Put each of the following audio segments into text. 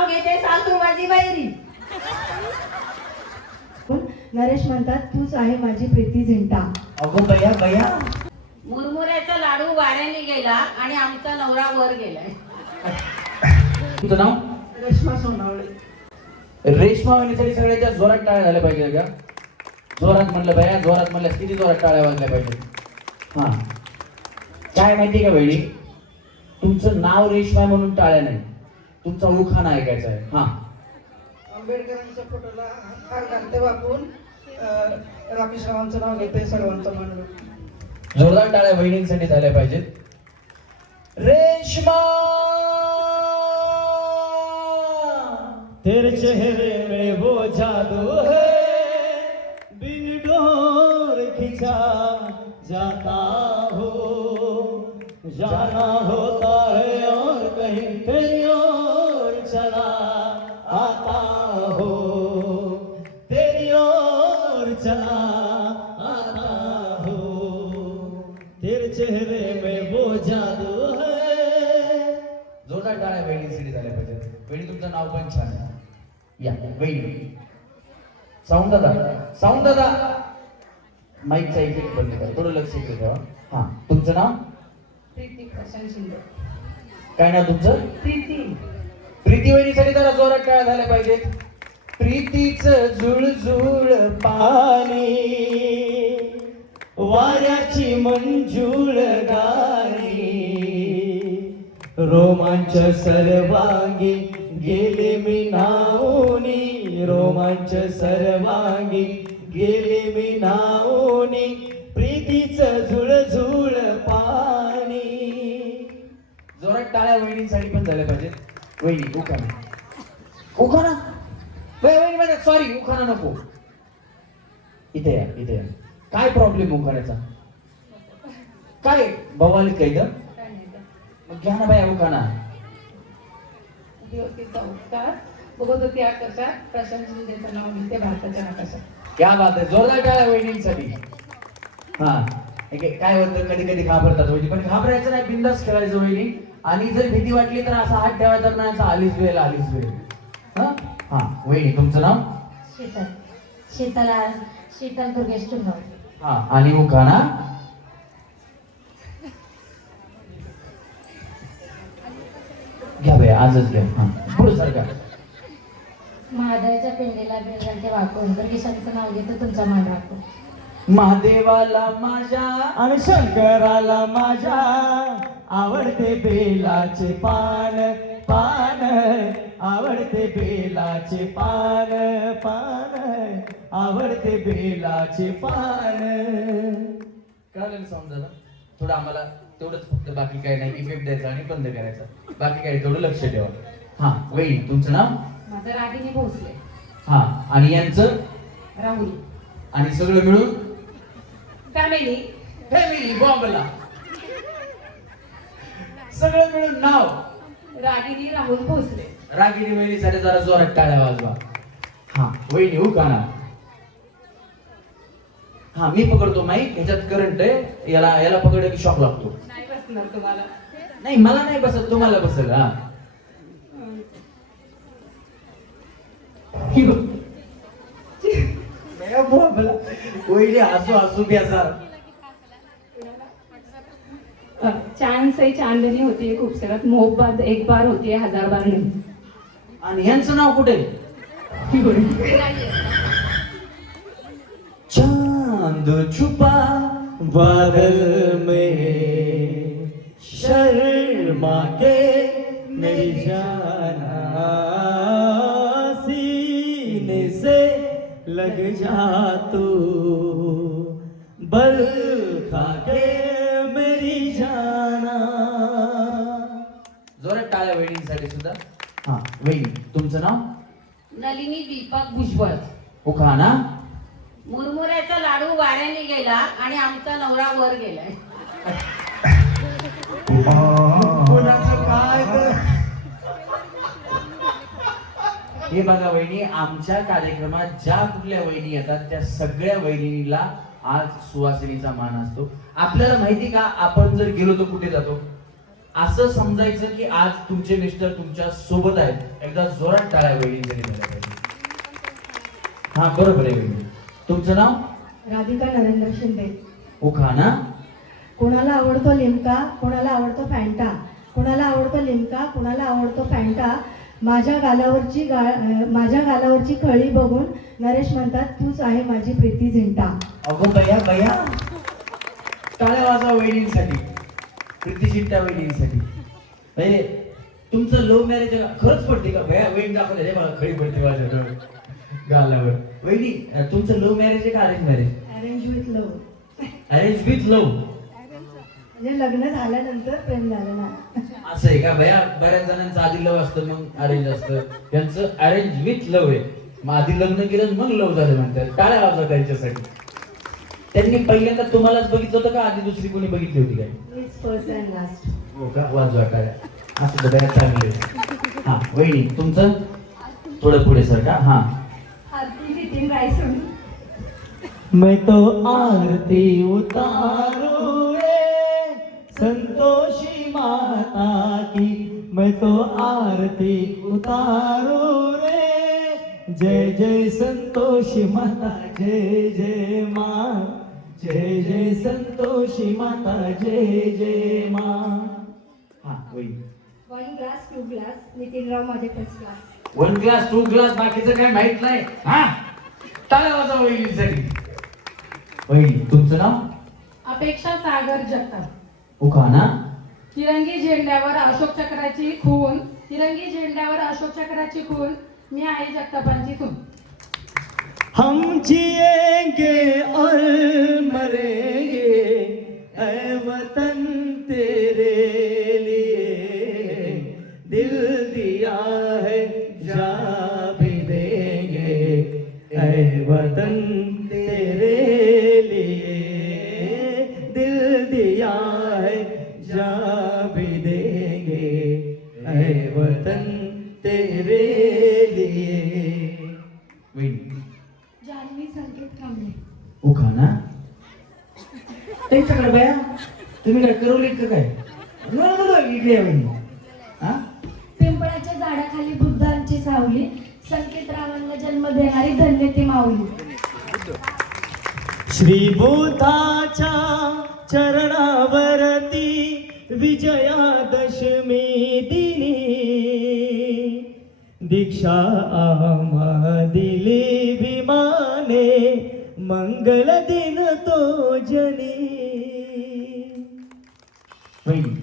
नाव घेते सासू माझी बैरी. नरेश म्हणतात तूच आहे माझी प्रीती झिंटा. अगो बया बया. मुरमुऱ्याचा लाडू वाऱ्याने गेला आणि आमचा नवरा वर गेलाय. तुझं नाव? रेश्मा सोनावळे. रेश्मा वहिनीसाठी सगळ्याच्या जोरात टाळ्या झाल्या पाहिजे का? जोरात म्हणलं बया, जोरात म्हणलं किती जोरात टाळ्या वाजल्या पाहिजे. हा काय माहिती का बहिणी, तुमचं नाव रेश्मा म्हणून टाळ्या नाही, तुमचा उखाणा ऐकायचा आहे. हा आंबेडकरांच्या फोटोला हार घालते वापरून रामेश्वरांचं नाव घेते सर्वांचं मानलं. जोरदार टाळ्या बहिणींसाठी झाल्या पाहिजेत. रेश्मा तेरे चेहरे में वो जादू है, बिन डोर खिंचा जाता हो, जाना होता है और कहीं कहीं और चला आता हो, तेरी ओर चला आता हो, तेरे चेहरे में वो जादू है. जोरदार टाळ्या बहिणींसाठी झाल्या पाहिजेत. बहिणी तुमचं नाव पण छान आहे. या बहिणी. साऊंड दादा, साऊंड दादा, माईकचा इफेक्ट बंद करा, थोडं लक्ष इकडे ठेवा. हा तुमचं नाव? प्रीती प्रशांत शिंदे. काय नाव तुमचं? प्रीती. प्रीती वहिनीसाठी जरा जोरात टाळ्या झाल्या पाहिजेत. प्रीतीच झुळझुळ पाणी, वाऱ्याची मंजूळ गाणी, रोमांच सर्वांगी गेले मी नाऊनी, रोमांच सर्वांगी गेले मी नाऊनी, प्रीतीच झुळझुळ पाणी. जोरात टाळ्या वहिनींसाठी पण झाल्या पाहिजेत. वहिनी उखाणा, उखाणा वहिनी म्हणजे सॉरी, उखाणा नको. इथे या, इथे या. काय प्रॉब्लेम उखाण्याचा? काय बवाली काही तर मग घ्या ना बाया उखाणा. दिवसीचा उपकार बघत होती आकाशात, प्रशांत शिंदेचं नाव घेते भारताच्या आकाशात. क्या बात आहे, जोरदार टाळ्या वहिनींसाठी. हा काय होतं, कधी कधी घाबरतात वहिनी, पण घाबरायचं नाही, बिंदास खेळायचं वहिनी. आणि जर भीती वाटली तर असा हात ठेवायचा नाही, असा आलीच वेळ आलीच वेळ. हा वहिनी तुमचं नाव? शीतल. शीतल दुर्गेश चुंगावळे. हा आणि उखाणा? घ्या बाई आजच घ्या. हा पुढे सरका. महादेवाच्या पिंडीला बिरगंटे वाकून दुर्गेशांचं नाव घेतो तुमचा मान राखून. महादेवाला माझ्या आणि शंकराला माझ्या आवडते बेलाचे पान पान, आवडते बेलाचे पान पान, आवडते बेलाचे पान. कळलं समजा थोडं आम्हाला तेवढंच, फक्त बाकी काही नाही. इफेक्ट द्यायचा आणि बंद करायचा, बाकी काही तेवढं लक्ष ठेवा. हा वहिनी तुमचं नाव? माझं रागिनी भोसले. हा आणि यांचं? राहुल. आणि सगळं मिळून फॅमिली. फॅमिली बॉम्बला. सगळं मिळून नाव? रागिनी राहुल भोसले. रागिनी वहिनीसाठी जरा जोरात टाळ्या वाजवा. हा वहिनी उखाणा. हा मी पकडतो माईक, ह्याच्यात करंट आहे, याला याला पकडलं की शॉक लागतो. नाही बसणार तुम्हाला. नाही मला नाही बसत, तुम्हाला बसेल. हा वहिनी हसू हसू बेजार. चांद से चांदनी होती है खूबसूरत, मोहब्बत एक बार होती है हजार बार नहीं. आणि यांचं नाव कुठे? चांद छुपा बादल में, शर्मा के मेरी जाना, सीने से लग जा तू, बल खा के मेरी जाना. जोरात टाळ्या वहिनींसाठी सुद्धा. हा वहिनी तुमचं नाव? नलिनी दीपक भुजबळ. उखाणा. मुरमुऱ्याचा लाडू वाऱ्याने गेला आणि आमचा नवरा वर गेलाय. कोणाचं काय तर? हे बघा वहिनी, आमच्या कार्यक्रमात ज्या कुठल्या वहिनी येतात त्या सगळ्या वहिनीला आज सुवासिनीचा मान असतो. आपल्याला माहिती का, आपण जर गेलो तर कुठे जातो? असं समजायचं की आज तुमचे मिस्टर तुमच्या सोबत आहेत. एकदा जोरात टाळ्या वहिनींसाठी झाल्या पाहिजे. हा बरोबर आहे वहिनी. तुमचं नाव? राधिका नरेंद्र शिंदे. उखाणा. कोणाला आवडतो लिमका, कोणाला आवडतो फॅन्टा, कोणाला आवडतो लिमका, कोणाला आवडतो फॅन्टा. माझ्या गालावरची खळी बघून नरेश म्हणतात तूच आहे माझी प्रीती झिंटा. अगो बया बया, टाळ्या वाजवा वहिनींसाठी, प्रीती चिंटा वहिनींसाठी. म्हणजे तुमचं लव्ह मॅरेज खरंच पडते का भया? वहिनी दाखवले रे मला खळी पडते माझ्या गालावर. वहिनी तुमचं लव्ह मॅरेज आहे का arrange marriage? Arrange with love. Arrange with love. म्हणजे लग्न झाल्यानंतर प्रेम झालं ना. असं आहे का भया? बऱ्याच जणांचं आधी लव्ह असतं मग अरेंज असतं, त्यांचं अरेंज विथ लव्ह आहे. मग आधी लग्न केलं मग लव्ह झालं म्हणतात. टाळ्या वाजवा त्यांच्यासाठी. त्यांनी पहिल्यांदा तुम्हालाच बघितलं होतं का आधी दुसरी कोणी बघितली होती काय? मीच फर्स्ट अँड लास्ट. हो का? वाजवा टाळ्या. असं बघायला चांगले. हा वहिनी तुमचं थोडं पुढे सर का. हा. आरती नितीन रायसोनी. मैं तो आरती उतारू रे संतोषी माता की, मैं तो आरती उतारू रे जय जय संतोषी माता, जय जय माँ, जय जय संतोषी माता, जय जय माँ. हा वहिनी. 1 ग्लास 2 ग्लास नितीनराव माझे फर्स्ट क्लास. 1 ग्लास 2 ग्लास बाकीचं काय माहित नाही. हा टाळ्या वाजवा वहिनीसाठी. वहिनी तुमचं नाव? अपेक्षा सागर जगताप. उखाणा. तिरंगी झेंड्यावर अशोक चक्राची खून, तिरंगी झेंड्यावर अशोक चक्राची खून, मी आहे जगतापांची खून. हम जिएंगे और मरेंगे ऐ वतन तेरे लिए, दिल दिया है जा भी देंगे ऐ वतन तेरे लिए, दिल दिया है जा भी देंगे ऐ वतन तेरे लिए. जान्हवी संकेत कांबळे. उखाणा. त्यांच्याकडे बया तुम्ही काय करवलीत का काय? इकडे या वहिनी. हा पिंपळाच्या झाडाखाली बुद्धांची सावली, संकेतरावांना जन्म देणारी धन्य ती माऊली. श्री बुद्धाच्या चरणावरती विजयादशमी दिनी, दीक्षा आम्हा दिली भीमाने, मंगल दिन तो जनी. वहिनी.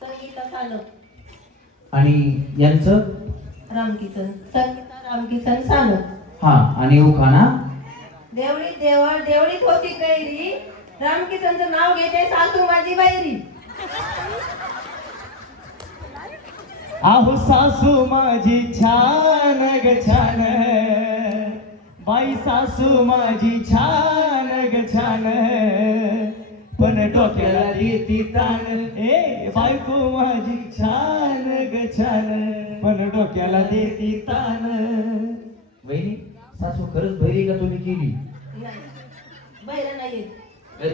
संगीता सानप. आणि यांचं? रामकिसन. संगीता रामकिसन सानप. हा. आणि उखाणा. देवळीत होती कैरी, रामकिसनचं नाव घेते सासू माझी वैरी. आहो सासू माझी छान ग छान, बाई सासू माझी छान ग छान, पण डोक्याला देती ताण. ए बायको माझी छान ग छान, पण डोक्याला देती ताण. वहिनी सासू खरंच भैरी का तुम्ही केली? बैर नाही.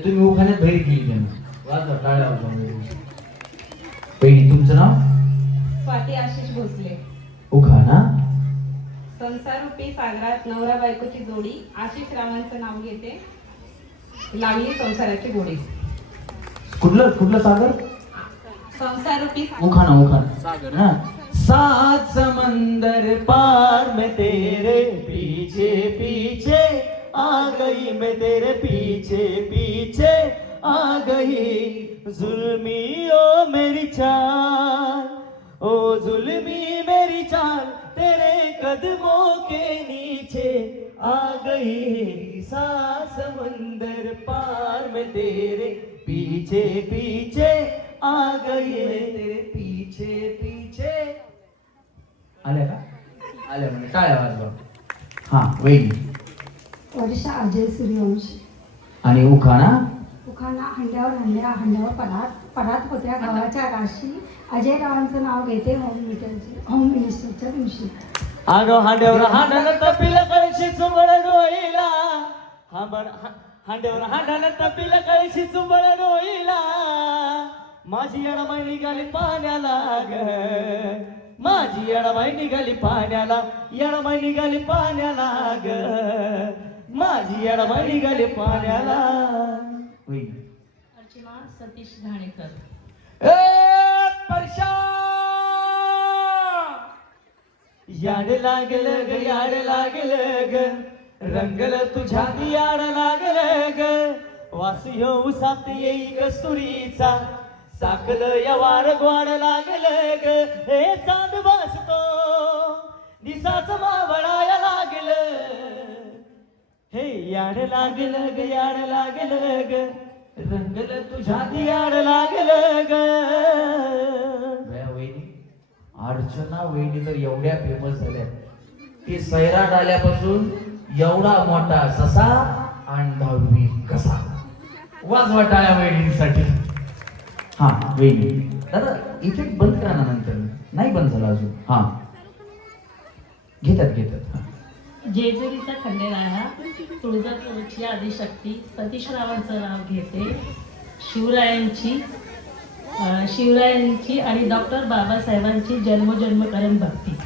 तुम्ही उखाण्यात भैरी केली त्यांना. वाजवा टाळ्या वाजवा. वहिनी तुमचं नाव? स्वाती आशिष भोसले. उखाणा. संसारूपी सागरात नवरा बायकोची जोडी, आशिष रावांचं नाव घेते, लागली संसाराची गोडी. कुठलं सागर? संसारूपी उखाणा. उखाणा सागर. हा. सात समंदर पार में तेरे पीछे पीछे आ गई, मैं तेरे पीछे पीछे आ गई, जुल्मी ओ मेरी चाल, ओ जुल्मी मेरी चाल, तेरे कदमों के नीचे आ गई. सात समंदर पार में तेरे पीछे पीछे आ गई, मैं तेरे पीछे पीछे. आल्या का? आल्या म्हणजे टाळ्या वाजवा. हा वहिनी. वर्षा अजय सूर्यवंशी. आणि उखाणा. उखाणा. हंड्यावर हंड्या, हंड्यावर परात होत्या गावाच्या राशी, अजय रावांचं नाव घेते होम मिनिस्टरच्या दिवशी. आगो हांड्यावर हांडानं तपिलं कळशी चुंबळ डोईला, हांड्यावर हांडानं तपिलं कळशी चुंबळ डोईला, माझी येडाबाई निघाली पाण्याला ग, माझी येडाबाई निघाली पाण्याला, येडाबाई निघाली पाण्याला ग, माझी येडाबाई निघाली पाण्याला. होईल. अर्चना सतीश घाणेकर. परशा याड लागलं ग, याड लागलं ग, रंगल तुझ्या याड लागलं ग, वास येऊ सात येई कस्तुरीचा, साकल या वार गोड लागलं ग, हे चांद बसतो दिसाच मावळाया लागलं, हे याड लागलं ग, याड लागलं ग, रंगल तुझ्या याड लागलं ग. वहिनी अर्चना वहिनी तर एवढ्या फेमस झाल्या की सैराट आल्यापासून एवढा मोठा ससा आणि 10वी कसा. वाजवा टाळ्या वहिनीसाठी. हा वहिनी दादा इफेक्ट बंद करा ना, नंतर नाही बंद झाला अजून. हा घेतात. जेजुरीचा खंडेराया, तुळजापूरची आदिशक्ती सतीशरावांचं नाव घेते. शिवरायांची आणि डॉक्टर बाबासाहेबांची जन्मोजन्मकरण भक्ती.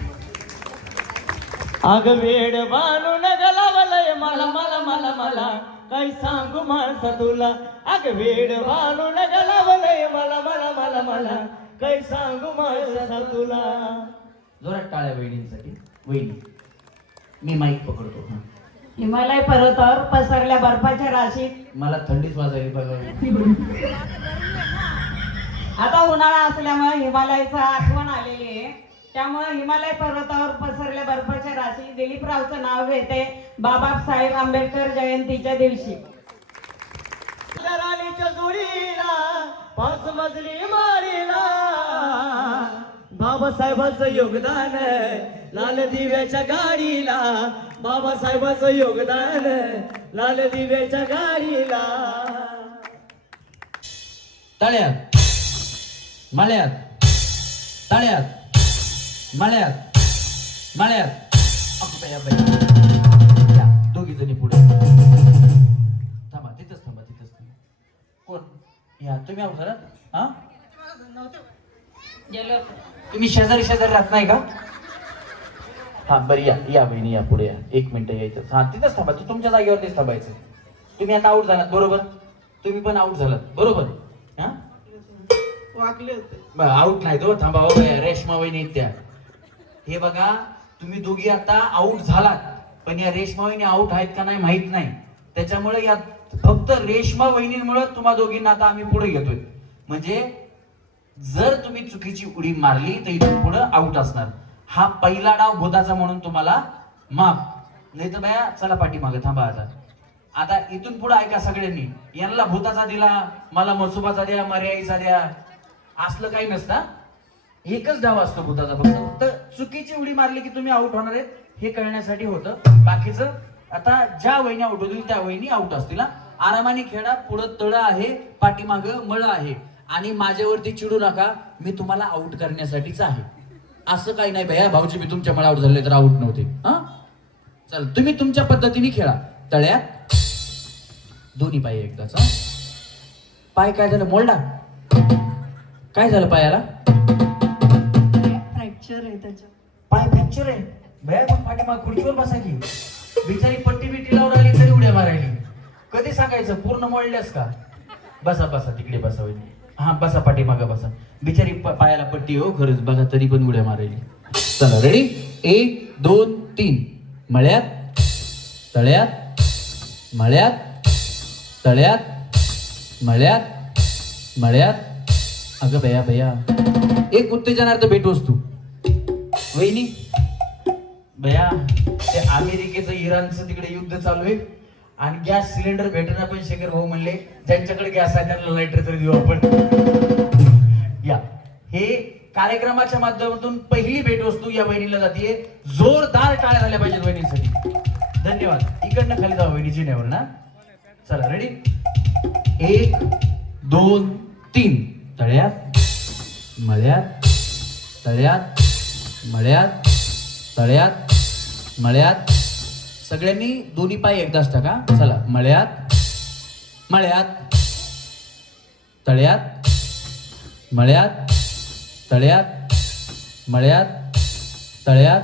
अग वेड बांधून गलावलय मला मला मला मला, काही सांगू माणसा तुला. अग वेड बांधून गलावलय मला मला मला मला, काही सांगू माणसा तुला. जोरात टाळ्या वहिनींसाठी. वहिनी मी माईक पकडतो. हा हिमालय पर्वतावर पसरल्या बर्फाच्या राशीत मला थंडीच वाजायली बघा. आता उन्हाळा असल्यामुळे हिमालयाचं आठवण आलेली आहे, त्यामुळे हिमालय पर्वतावर पसरल्या बर्फाच्या राशी दिलीपरावचं नाव घेते बाबासाहेब आंबेडकर जयंतीच्या दिवशी. राणीच्या जोडीला 5 मजली मारीला, बाबासाहेबांचं योगदान लाल दिव्याच्या गाडीला, बाबासाहेबांचं योगदान लाल दिव्याच्या गाडीला. टाळ्यात माळ्यात, टाळ्यात माळ्यात, माळ्यात. या दोघी जणी पुढे थांबा, तिथंच थांबा. कोण या तुम्ही आहो सर. हा तुम्ही शेजारी राहत नाही का? हा बरं या बहिणी या पुढे या. 1 मिनिट यायचं. हा तिथंच थांबा. तू तुमच्या जागेवरतीच थांबायचं. तुम्ही आता आऊट झालात बरोबर, तुम्ही पण आऊट झालात बरोबर. हा आऊट नाही तो थांबा. रेश्मा वहिनी त्या हे बघा, तुम्ही दोघी आता आऊट झालात, पण या रेश्मा वहिनी आऊट आहेत का नाही माहित नाही. त्याच्यामुळे या फक्त रेश्मा वहिनीमुळे तुम्हा दोघींना आता आम्ही पुढे घेतोय. म्हणजे जर तुम्ही चुकीची उडी मारली तर इथून पुढे आऊट असणार. हा पहिला डाव भूताचा म्हणून तुम्हाला माफ. नाही तर बाया चला पाठीमागे थांबा. आता इथून पुढे ऐका सगळ्यांनी. यांना भूताचा दिला, मला मसुबाचा द्या, मर्याईचा द्या, असलं काही नसतं. एकच डाव असतो भूताचा. फक्त चुकीची उडी मारली की तुम्ही आऊट होणार आहेत हे कळण्यासाठी होतं. बाकीचं आता ज्या वहिनी आऊट होतील त्या वहिनी आऊट असतील. आरामाने खेळा. पुढं तळ आहे, पाठीमागं मळ आहे. आणि माझ्यावरती चिडू नका, मी तुम्हाला आऊट करण्यासाठीच आहे. असं काही नाही भैया भाऊजी मी तुमच्यामुळे आऊट झाले तर आऊट नव्हते. हा चल तुम्ही तुमच्या पद्धतीने खेळा. तळ्यात दोन्ही पाय एकदाच. पाय काय झालं मोलडा? काय झालं पायाला? फ्रॅक्चर आहे त्याच्या. पाय फ्रॅक्चर आहे भैया. मग पाठीमाग खुर्चीवर बसा की. बिचारी पट्टी बिट्टी लावून आली तरी उड्या मारायली. कधी सांगायचं पूर्ण मोडल्यास का? बसा तिकडे बसा. हा बसा पाठीमागा बसा. बिचारी पायाला पट्टी हो खरंच बघा, तरी पण उड्या मारायली. चला रेडी 1 2 3. मळ्यात तळ्यात, मळ्यात तळ्यात, मळ्यात मळ्यात. अगं भैया एक उत्तेजनार्थ भेटवस्तू. वहिनी भैया ते अमेरिकेचं इराणचं तिकडे युद्ध चालू आहे आणि गॅस सिलेंडर भेटणार पण शेखर भाऊ म्हणले ज्यांच्याकडे गॅस आहे त्यांना लाईटर तरी देऊ आपण. या हे कार्यक्रमाच्या माध्यमातून पहिली भेटवस्तू या वहिनीला जातीये. जोरदार टाळ्या झाल्या पाहिजेत वहिनीसाठी. धन्यवाद. इकडनं खाली जाऊ वहिनी जिन्यावर ना. चला रेडी 1 2 3. तळ्यात मळ्यात, तळ्यात मळ्यात, तळ्यात मळ्यात. सगळ्यांनी दोन्ही पाय एकदाच टाका. चला मळ्यात, मळ्यात तळ्यात, मळ्यात तळ्यात मळ्यात तळ्यात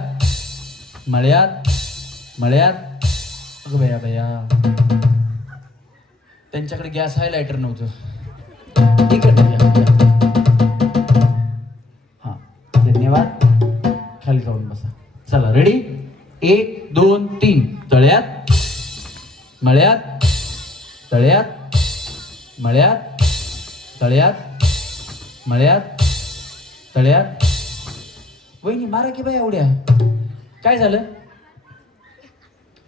मळ्यात मळ्यात. अगं बया बया, त्यांच्याकडे गॅस आहे, लायटर नव्हतं. इकडे हा, धन्यवाद. खाली जाऊन बसा. चला रेडी, 1 2 3. तळ्यात मळ्यात तळ्यात मळ्यात तळ्यात मळ्यात तळ्यात. वहिनी मारा की बाई एवढ्या. काय झालं?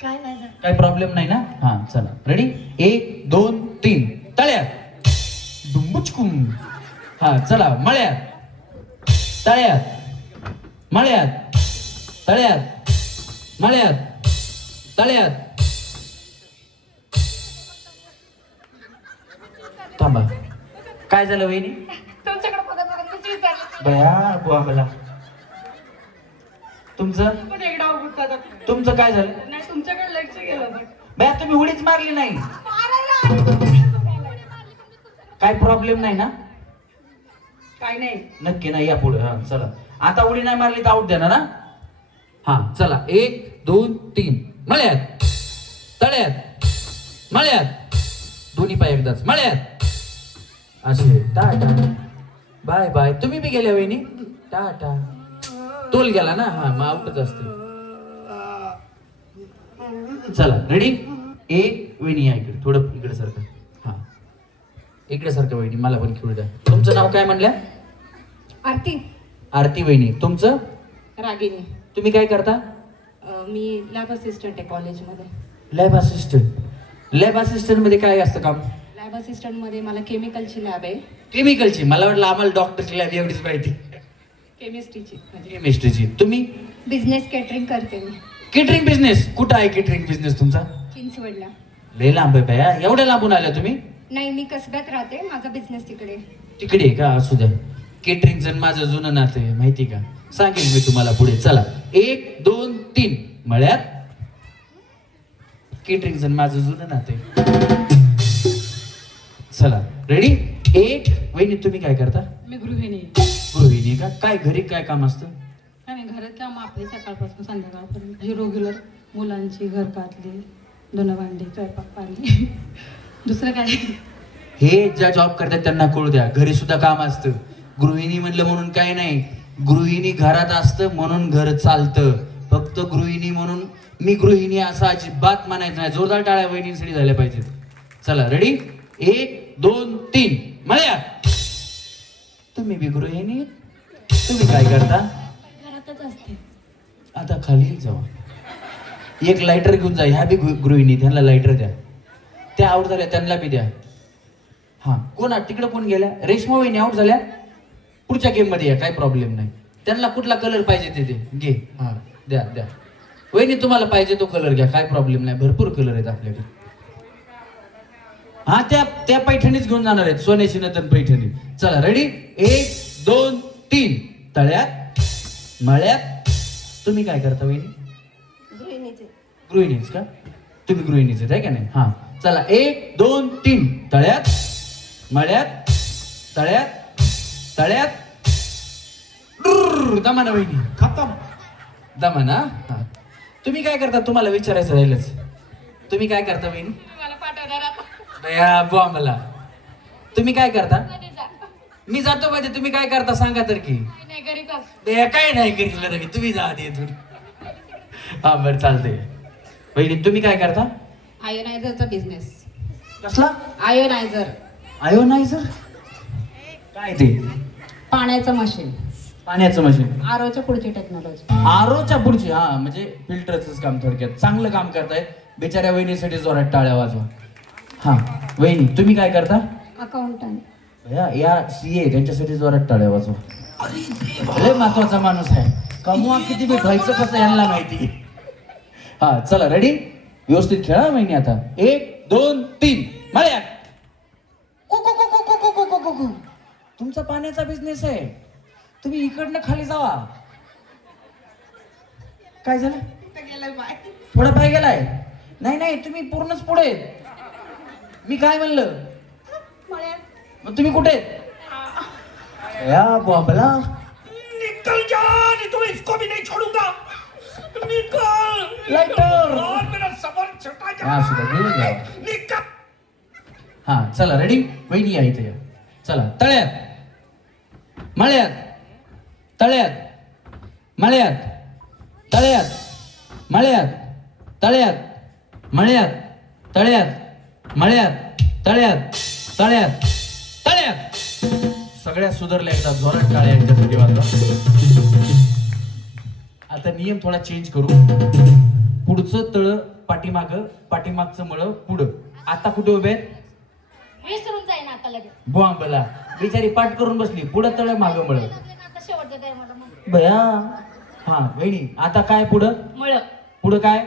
काय प्रॉब्लेम नाही ना? हा चला रेडी, 1 2 3. तळ्यात डुंबुचकुम. हा चला, मळ्यात तळ्यात मळ्यात तळ्यात मळ्यात तळ्यात. थांबा, काय झालं वहिनी? बया बुवा मला. तुमचं तुमचं काय झालं? तुमच्याकडे लक्ष गेलं बया तुम्ही उडीच मारली नाही. काय प्रॉब्लेम नाही ना? काय नाही. नक्की नाही, या पुढे. हा चला, आता उडी नाही मारली तर आऊट देणार ना? हा चला, 1 2 3. मळ्यात तळ्यात मळ्यात, दोन्ही पाय एकदाच. मळ्यात असे. Tata bye bye. तुम्ही बी गेल्या वहिनी? टाटा. तोल गेला ना? हा मग आऊटच असते. चला रेडी, 1. वहिनी या इकडे, थोडं इकडे सारखं. हा इकडे सारखं वहिनी, मला पण खेळू द्या. तुमचं नाव काय म्हणल्या? आरती. आरती वहिनी. तुमचं? रागिनी. तुम्ही काय करता? मी लॅब असिस्टंट आहे कॉलेजमध्ये. Lab assistant. लॅब असिस्टंट मध्ये काय असतं काम? लॅब असिस्टंटमध्ये मला केमिकलची लॅब आहे. केमिकलची? मला वाटलं आम्हाला डॉक्टरची लॅब एवढीच माहिती. केमिस्ट्रीची म्हणजे केमिस्ट्रीची. तुम्ही? बिझनेस केटरिंग करते मी. Catering business. कुठं आहे केटरिंग बिझनेस तुमचा? चिंचवडला. लय लांब आहे बया. एवढ्या लांबून आल्या तुम्ही? नाही, मी कसब्यात राहते, माझा बिझनेस तिकडे. तिकडे आहे का? असू द्या. केटरिंगचं माझं जुनं नातं आहे, माहिती का? सांगेल मी तुम्हाला पुढे. चला, 1 2 3. मळ्यात केटरिंगचं माझं जुनं नातं आहे. चला रेडी, 1. वहिनी तुम्ही काय करता? मी गृहिणी. गृहिणी का? काय घरी काय काम असतं? आणि घरात काम आपले सकाळपासून संध्याकाळपर्यंत रेग्युलर मुलांची घरकातली धुणं भांडी स्वयंपाक पाणी दुसरं काय. हे ज्या जॉब करतात त्यांना कळू द्या, घरी सुद्धा काम असतं. गृहिणी म्हणलं म्हणून काय नाही, गृहिणी घरात असतं म्हणून घर चालतं. फक्त गृहिणी म्हणून मी गृहिणी असं अजिबात म्हणायचं नाही. जोरदार टाळ्या वहिनींसाठी झाल्या पाहिजेत. चला रेडी, 1 2 3. मळ्यात. तुम्ही बी गृहिणी? तुम्ही काय करता? घरातच असते. आता खाली जावा, एक लायटर घेऊन जा. ह्या बी गृहिणी, त्यांना लायटर द्या. त्या आउट झाल्या, त्यांना बी द्या. हा कोण तिकडे कोण गेल्या? रेशमा वहिनी आउट झाल्या. पुढच्या गेम मध्ये या, काही प्रॉब्लेम नाही. त्यांना कुठला कलर पाहिजे ते दे घे. हा द्या द्या. वहिनी तुम्हाला पाहिजे तो कलर घ्या, काय प्रॉब्लेम नाही. भरपूर कलर आहेत आपल्याकडे. हा त्या पैठणीच घेऊन जाणार आहेत, सोन्याची नतन पैठणी. चला रेडी, 1 2 3. तळ्यात मळ्यात. तुम्ही काय करता वहिनी? गृहिणीच का? तुम्ही गृहिणीच आहे का नाही? हा चला, 1 2 3. तळ्यात मळ्यात तळ्यात तळ्यात. दमाना वहिनी, खतम. दमाना. हा तुम्ही काय करता? तुम्हाला विचारायचं राहिलंच. तुम्ही काय करता वहिनी? मला पाठवणार दया बुवा मला. तुम्ही काय करता? मी जातो पाहिजे. तुम्ही काय करता सांगा तर की. नाही घरीच असते. दया काय नाही करील रे, तुम्ही जा आधी इथून. हा बरं चालते. वहिनी तुम्ही काय करता? आयोनायझरचा बिझनेस. कसला? आयोनायझर. आयोनायझर काय ते? पाण्याचं मशीन. पाण्याचं मशीन. आरोच्या पुढची टेक्नॉलॉजी. आरोच्या पुढची. हा म्हणजे फिल्टरच काम. थोडक्यात चांगलं काम करतायत. बिचाऱ्या वहिनीसाठी जोरात टाळ्या वाजवा. हा वहिनी तुम्ही काय करता? अकाउंटंट. या CA त्यांच्यासाठी जोरात टाळ्या वाजवा. लय महत्वाचा माणूस आहे. कमवा किती भेटायचं कसं यांना माहिती. हा चला रेडी, व्यवस्थित खेळा वहिनी. आता 1 2 3. मळ्यात. तुमचा पाण्याचा बिझनेस आहे, तुम्ही इकडनं खाली जावा. काय झालं? थोडा पाय गेलाय? नाही नाही, तुम्ही पूर्णच पुढे. मी काय म्हणलं? मग तुम्ही कुठे? या बॉम्बला निकल जा, नहीं तो मैं इसको भी नहीं छोड़ूंगा. निकल. लाइटर. और मेरा सबर छटा जा. हा सुद्धा घेऊन जा. निकल. हा चला रेडी. वहिनी या इथे या. चला तळ्यात मळ्यात तळ्यात मळ्यात तळ्यात मळ्यात तळ्यात मळ्यात तळ्यात मळ्यात तळ्यात तळ्यात तळ्यात. सगळ्या सुधारल्या एकदा जोरात टाळ्या यांच्यासाठी वाजवा. आता नियम थोडा चेंज करू. पुढचं तळ पाठीमागचं मळ पुढं. आता कुठे उभे आहेत? विसरून जाईन आता लगेच. बॉम्बला बिचारी पाठ करून बसली. पुढं तळ मागं मळ. आता शेवटच्या टायमाला मग बया हा वहिनी आता काय पुढं? मळ पुढं काय?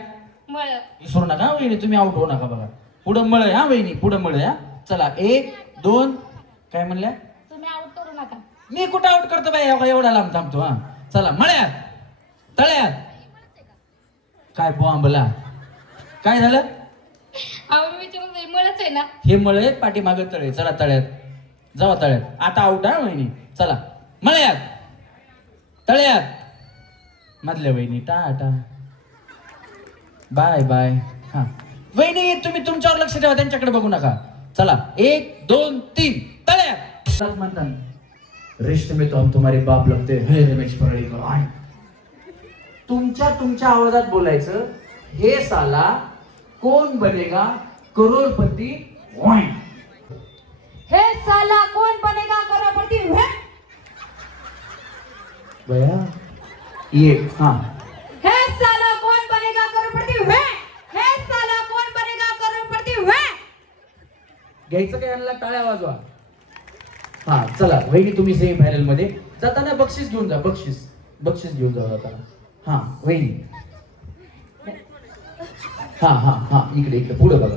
मळ विसरू नका वहिनी, तुम्ही आउट होऊ नका बघा. पुढं मळ हा वहिनी, पुढं मळ हा. चला 1 2 काय म्हणल्या? तुम्ही आउट करू नका. मी कुठं आउट करतो बाई, एवढा लांब थांबतो. हा चला मळ्यात तळ्यात. काय बॉम्बला काय झालं? अहो मी विचारून मळच आहे ना. हे मळ आहे पाठीमागं तळे. चला तळ्यात जावा. तळ्यात आता आउट हा वहिनी. चला मळ्यात तळ्यात. मधल्या वहिनी टाटा बाय बाय. हा वहिनी तुम्ही तुमच्यावर लक्ष ठेवा, त्यांच्याकडे बघू नका. चला 1 2 3 तळ्यात. म्हणतात रिश्ते में तो हम तुम्हारे बाप लगते हैं रमेश पराडीकर. तुमच्या आवाजात बोलायचं. हे साला कोण बनेगा करोडपती. हे साला कोण बनेगा करोडपती. बया ये हा हे साला कोण बनेगा करोडपती. हे साला कोण बनेगा करोडपती. घ्यायचं काय यांना टाळ्या वाजवा. हा चला वहिनी तुम्ही सेमी फायनल मध्ये जाताना बक्षीस घेऊन जा. बक्षीस घेऊन जा जाताना. हा वहिनी हा हा हा इकडे पुढे बघा.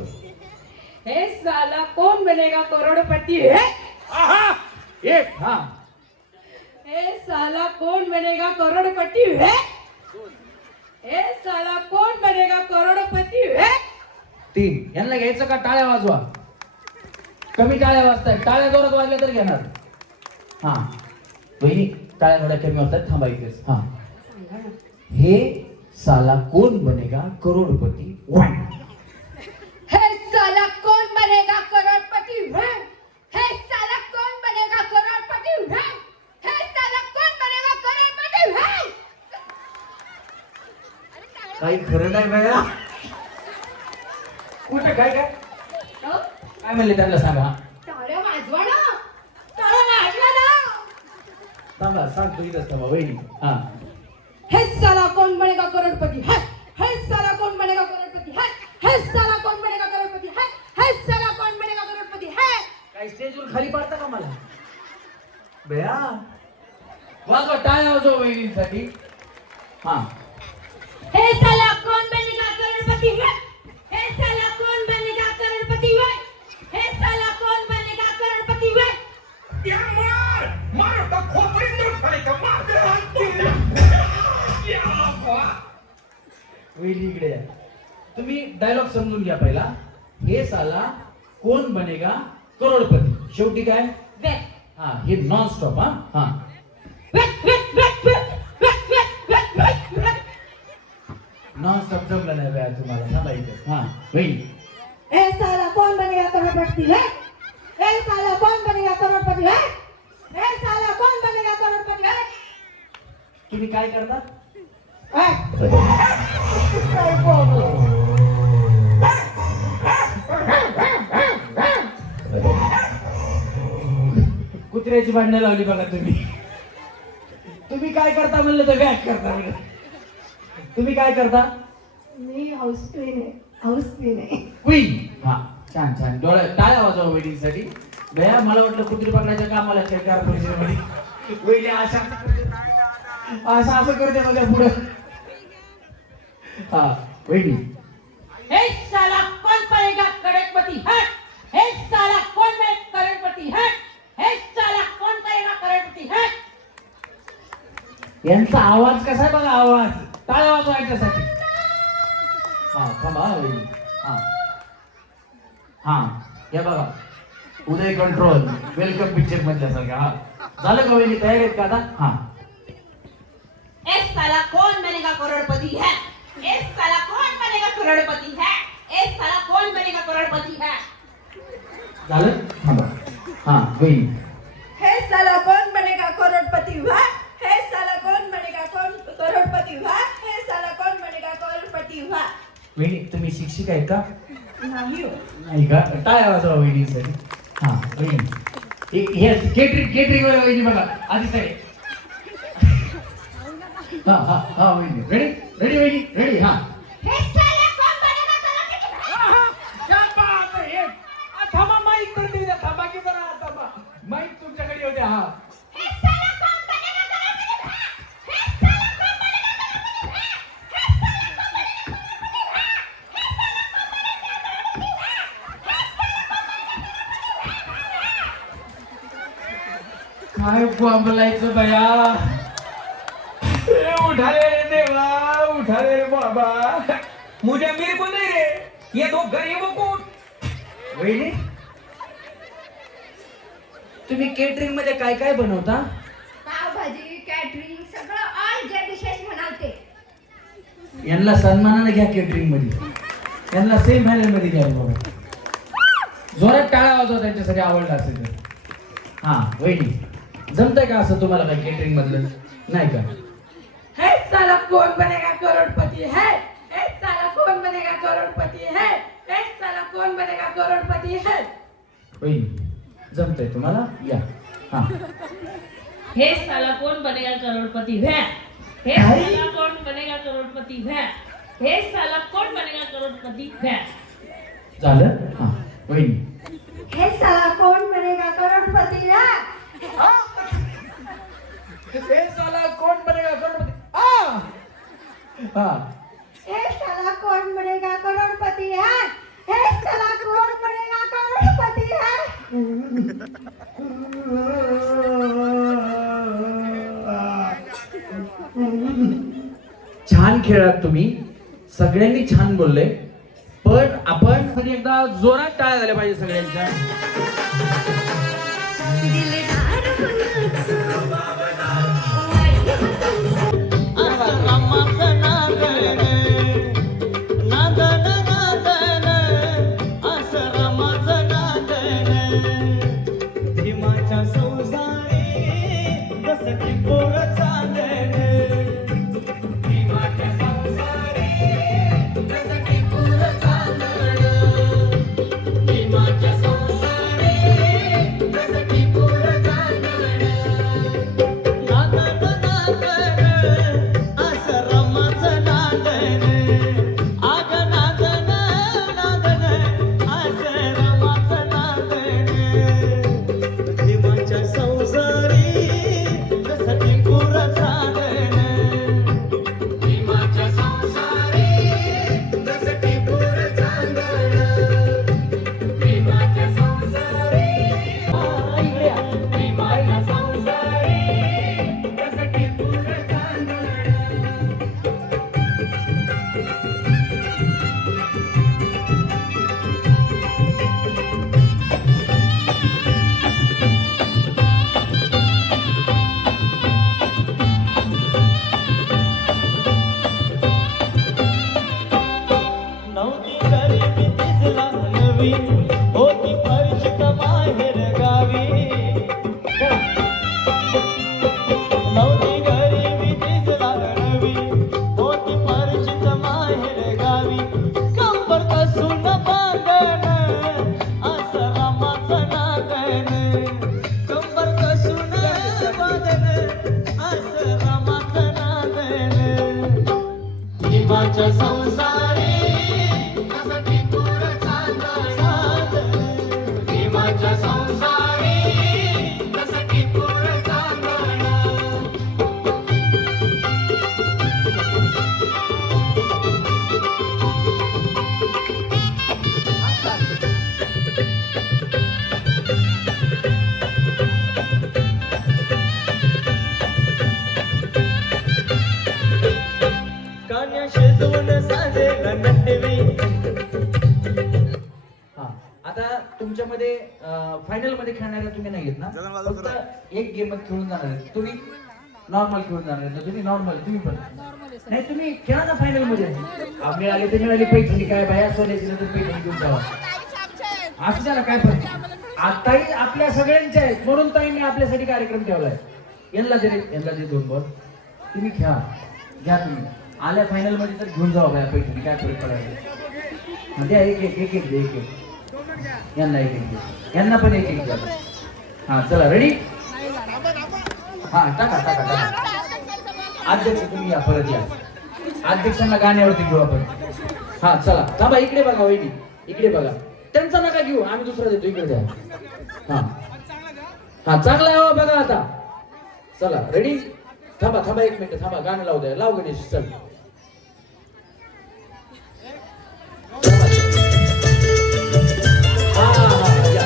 हे साला कोण बनेगा करोडपती. आहा. एक हा हे साला कोण बनेगा करोडपती. हे साला कोण बनेगा करोडपती. 3 यांना घ्यायचं का टाळ्या वाजवा. कमी टाळ्या वाजतायत. टाळ्या जोरात वाजल्या तर घेणार. हा वहिनी टाळ्या थोड्या कमी वाजतायत. थांबा इथेच. हा हे साला कोण बनेगा करोडपती. हे साला कोण बनेगा करोडपती. हे साला कोण बनेगा करोडपती. हे साला कोण बनेगा करोडपती. काही खरं नाही बाया. कुठे काय काय काय म्हणले त्यांना सांगा. टाळ्या वाजवा ना. टाळ्या वाजवा ना. थांबा सांगतो इथंच थांबा वहिनी. हा हे साला कोण बनेगा करोडपती. हे साला कोण बनेगा करोडपती. हे साला कोण बनेगा करोडपती. हे साला कोण बनेगा करोडपती. काही स्टेजवर खाली पाडता का मला बया. वाजवा टाळ्या वाजवा वहिनीसाठी. हा हे साला कोण बनेगा करोडपती. हे साला कोण बनेगा करोडपती. हे साला कोण बनेगा करोडपती. या मार. मार का खोपड़ी तोड़ पड़ेगा. मार दे. या बुआ. वहिनी इकडे या. तुम्ही डायलॉग समजून घ्या पहिला. हे साला कोण बनेगा करोडपती. शेवटी काय हा हे नॉन स्टॉप. हा हा नॉन स्टॉप जमलं नाही बया तुम्हाला. थांबा इथे. हा वहिनी हे साला कौन बनेगा करोड़पति. हे साला कौन बनेगा करोड़पति. हे साला कौन बनेगा करोड़पति. तुम्ही काय करता. कुत्र्याची भांडणं लावली बघा तुम्ही. तुम्ही काय करता म्हणलं तर बॅक करता म्हणलं. तुम्ही काय करता. मी हाऊस क्वीन आहे. हाऊस क्वीन आहे. क्वीन. हा छान छान. डोळ्या टाळ्या वाजवा वेडिंगसाठी. भया मला वाटलं कुत्री पकडायच्या कामाला शेतकार परिषदेमध्ये वहिनी आशा असं करते माझ्या पुढे. हा वहिनी हे साला कौन बनेगा करोड़पति. हे साला कौन बनेगा करोड़पति. हे साला कौन बनेगा करोड़पति. यांचा आवाज कसा आहे बघा. आवाज टाळ्या वाजवा यांच्यासाठी. हा थांबा वहिनी. हा हा या बघा उदय कंट्रोल वेलकम पिक्चर मधल्या सारखा. हा झालं का वहिनी, तयार आहेत का आता? हा एक साला कौन बनेगा करोड़पति है, एक साला कौन बनेगा करोड़पति है, एक साला कौन बनेगा करोड़पति है. झालं. थांबा. हा वहिनी. हे साला कौन बनेगा करोड़पति हुआ, हे साला कौन बनेगा करोड़पति हुआ, हे साला कौन बनेगा करोड़पति हुआ. वहिनी तुम्ही शिक्षिका आहेत का? नाही हो. नाही का? टाळ्या वाजवा वहिनीसाठी. हा वहिनी हे केटरिंग वाला वहिनी बघा आधी तरी. हा हा हा वहिनी रेडी रेडी वहिनी रेडी. हा हे साला कौन बनेगा करोड़पति है. क्या बात आहे. थांबा माईक तर देऊ द्या. थांबा की जरा. थांबा माईक तुमच्याकडे येऊ द्या. हा हे साला कौन बनेगा करोड़पति है, हे साला कौन बनेगा करोड़पति है, हे साला कौन बनेगा करोड़पति है, हे साला कौन बनेगा करोड़पति है, हे साला कौन बनेगा. काय बोंबलायचं बया. उठा रे देवा, उठा रे बाबा. मुझे मेरे को नहीं रे, ये दो गरीबों को. वहिनी तुम्ही केटरिंग मध्ये काय काय बनवता? पावभाजी कॅटरिंग सगळं ऑल जे डिशेस म्हणालते. यांना सन्मानाने घ्या केटरिंग मध्ये. यांना सेम व्हॅल्यू मध्ये घ्या बाबा. जोरात टाळा वाजवा त्यांच्यासाठी आवडला असेल तर. हा वहिनी जमतंय का असं तुम्हाला काय केटरिंग मधलं? नाही का? हे साला कौन बनेगा करोड़पति है, हे साला कौन बनेगा करोड़पति है, हे साला कौन बनेगा करोड़पति है. वहिनी जमतंय तुम्हाला? या. हा हे साला कौन बनेगा करोड़पति है, हे साला कौन बनेगा करोड़पति है, हे साला कौन बनेगा करोड़पति है. झालं. हा वहिनी हे साला कौन बनेगा करोड़पति है. हे साला कोण बनेगा करोडपती. हा हे साला कौन बनेगा करोड़पति है, हे साला कौन बनेगा करोड़पति है. छान खेळात तुम्ही सगळ्यांनी छान बोलले. पण आपण एकदा जोरात टाळ्या झाल्या पाहिजे सगळ्यांच्या. असं रामाचं नांदण, नांदण नांदण, असं रामाचं नांदण. भीमाच्या संसारी कसं टिपोर चांदण, भीमाच्या संसारी कसं टिपोर चांदण, भीमाच्या संसारी कसं टिपोर चांदण. नांदण नांदण, असं रमाचं नांदण. आग नांदण नांदण, असं रमाचं नांदण. भीमाच्या संसारी कसं टिपूर चांदण, भीमाच्या संसारी कसं टिपूर चांदण, भीमाच्या संसारी, भीमाच्या संसारी कसं टिपूर चांदण. नव्हती गरिबी तिसला नवी, होती परिचित बाहेर गावी. नव्हती गरिबी तिसला नवी, होती परिचित बाहेर गावी. कंबर कसून बांधण, असं रामाचं नांदण. कंबर कसून बांधण, असं रामाचं नांदण. भीमाच्या संसारी कसं टिपूर चांदण, भीमाच्या संसारी कसं टिपूर चांदण. कान्या शिजवून साजेला नटवी. हा आता तुमच्यामध्ये मध्ये फायनल मध्ये खेळणारे तुम्ही नाही आहेत ना, फक्त एक गेम खेळून जाणार आहेत तुम्ही, नॉर्मल खेळून जाणार आहेत ना तुम्ही, नॉर्मल तुम्ही पण नाही, तुम्ही खेळा ना फायनल मध्ये. मिळाली तर मिळाली पैठणी, काय बाया सोन्याची नंतर पैठणी घेऊन जावा असं त्याला काय पण. आताही आपल्या सगळ्यांच्या आहेत म्हणून ताईंनी आपल्यासाठी कार्यक्रम ठेवलाय. यांना दे 2 बॉल, तुम्ही खेळा, घ्या तुम्ही. आल्या फायनल मध्ये तर घेऊन जावा बाया पैठणी, काय फरक पडायला. द्या एक यांना एक यांना पण एक द्या. हा चला रेडी. हा टाका. अध्यक्ष तुम्ही या, परत या. अध्यक्षांना गाण्यावरती घेऊ आपण. हा चला थांबा, इकडे बघा वहिनी, इकडे बघा. त्यांचा नका घेऊ, आम्ही दुसरा देतो, इकडे द्या. हा चांगला आहे बघा आता. चला रेडी. थांबा 1 मिनिट थांबा, गाणं लावू द्या. लाव गणेश, चल. या.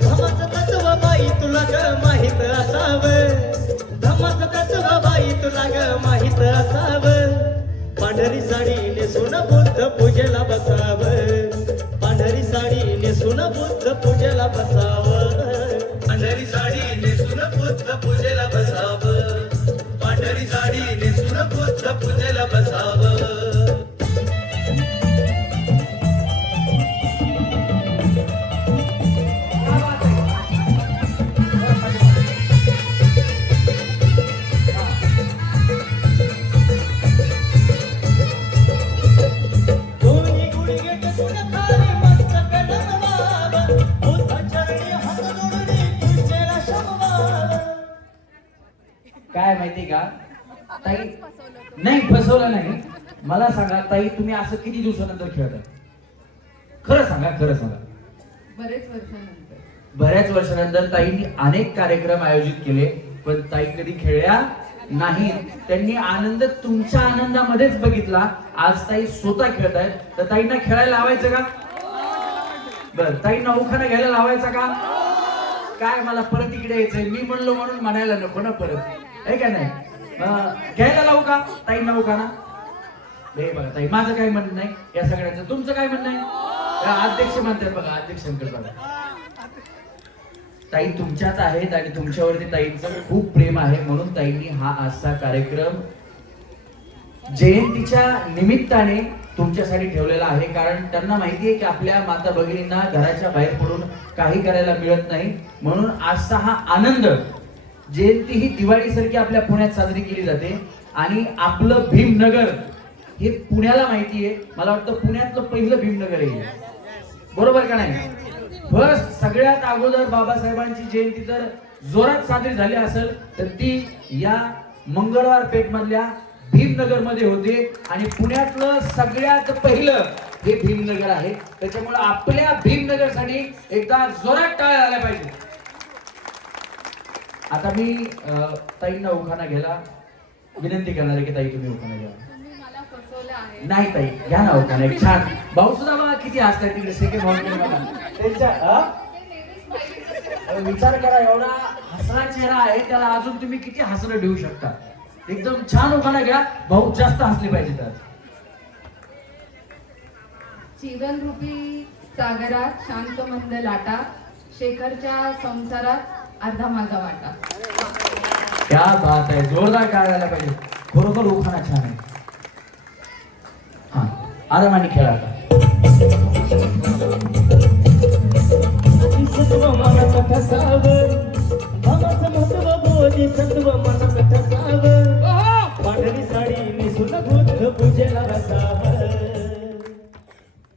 धमाचं तत्व बाई तुला ग माहित असावं, धमाचं तत्व बाई तुला ग माहित असावं. पांढरी साडी नेसून बुद्ध पूजेला बसावं, पांढरी साडी नेसून बुद्ध पूजेला बसावं, पांढरी साडी नेसून बुद्ध पूजेला बसावं, पांढरी साडी नेसून बुद्ध पूजेला बसावं. काय माहिती का ताई, नाही फसवलं नाही. मला सांगा ताई, तुम्ही असं किती दिवसानंतर खेळता? खरं सांगा. बऱ्याच वर्षानंतर ताईंनी अनेक कार्यक्रम आयोजित केले, पण ताई कधी खेळल्या नाही. त्यांनी आनंद तुमच्या आनंदामध्येच बघितला. आज ताई स्वतः खेळतायत, तर ताईंना खेळायला लावायचं का? बरं, ताईंना उखाणा घ्यायला लावायचा का? काय मला परत इकडे यायचंय, मी म्हणलो म्हणून म्हणायला नको ना परत, आहे का नाही? घ्यायला लावू का ताईंना उखाणा? हे बघा ताई, माझं काय म्हणणं नाही या सगळ्यांचं, तुमचं काय म्हणणं आहे? अध्यक्ष म्हणतात बघा, अध्यक्षांकडे बघा. ताई तुमच्याच आहेत आणि तुमच्यावरती ताईंचं खूप प्रेम आहे, म्हणून ताईंनी हा आजचा कार्यक्रम जयंतीच्या निमित्ताने तुमच्यासाठी ठेवलेला आहे. कारण त्यांना माहिती आहे की आपल्या माता भगिनींना घराच्या बाहेर पडून काही करायला मिळत नाही, म्हणून आजचा हा आनंद. जयंती ही दिवाळीसारखी आपल्या पुण्यात साजरी केली जाते आणि आपलं भीमनगर हे पुण्याला माहिती आहे. मला वाटतं पुण्यातलं पहिलं भीमनगर आहे, बरोबर का नाही? फर्स्ट सगळ्यात अगोदर बाबासाहेबांची जयंती जर जोरात साजरी झाली असेल तर ती या मंगळवार पेठ मधल्या भीमनगर मध्ये होते आणि पुण्यातलं सगळ्यात पहिलं हे भीमनगर आहे. त्याच्यामुळे आपल्या भीमनगर साठी एकदा जोरात टाळ्या झाल्या पाहिजे. आता मी ताईंना उखाणा घ्यायला विनंती करणार आहे की ताई तुम्ही उखाणा घ्या. नाही ताई घ्या ना उखाणा. एक छान भाऊ सुद्धा बघा किती हसताय तिकडे, सेकंड भाऊ त्यांच्या विचार करा, एवढा हसरा चेहरा आहे त्याला अजून तुम्ही किती हसणं ठेवू शकता. एकदम छान उखाणा घ्या, भाऊ जास्त हसले पाहिजे. जीवनरूपी सागरात शांत मंद लाटा, शेखरच्या संसारात अर्धा माझा वाटा. क्या बात आहे, जोरदार टाळ्या पाहिजे. खरोखर उखाणा छान आहे. हा आरामाने खेळा आता. सत्व मनात ठसावं, भावाचं महत्व बोधी सत्व मनात ठसावं, पांढरी साडी नेसून बुद्ध पूजेला बसावं.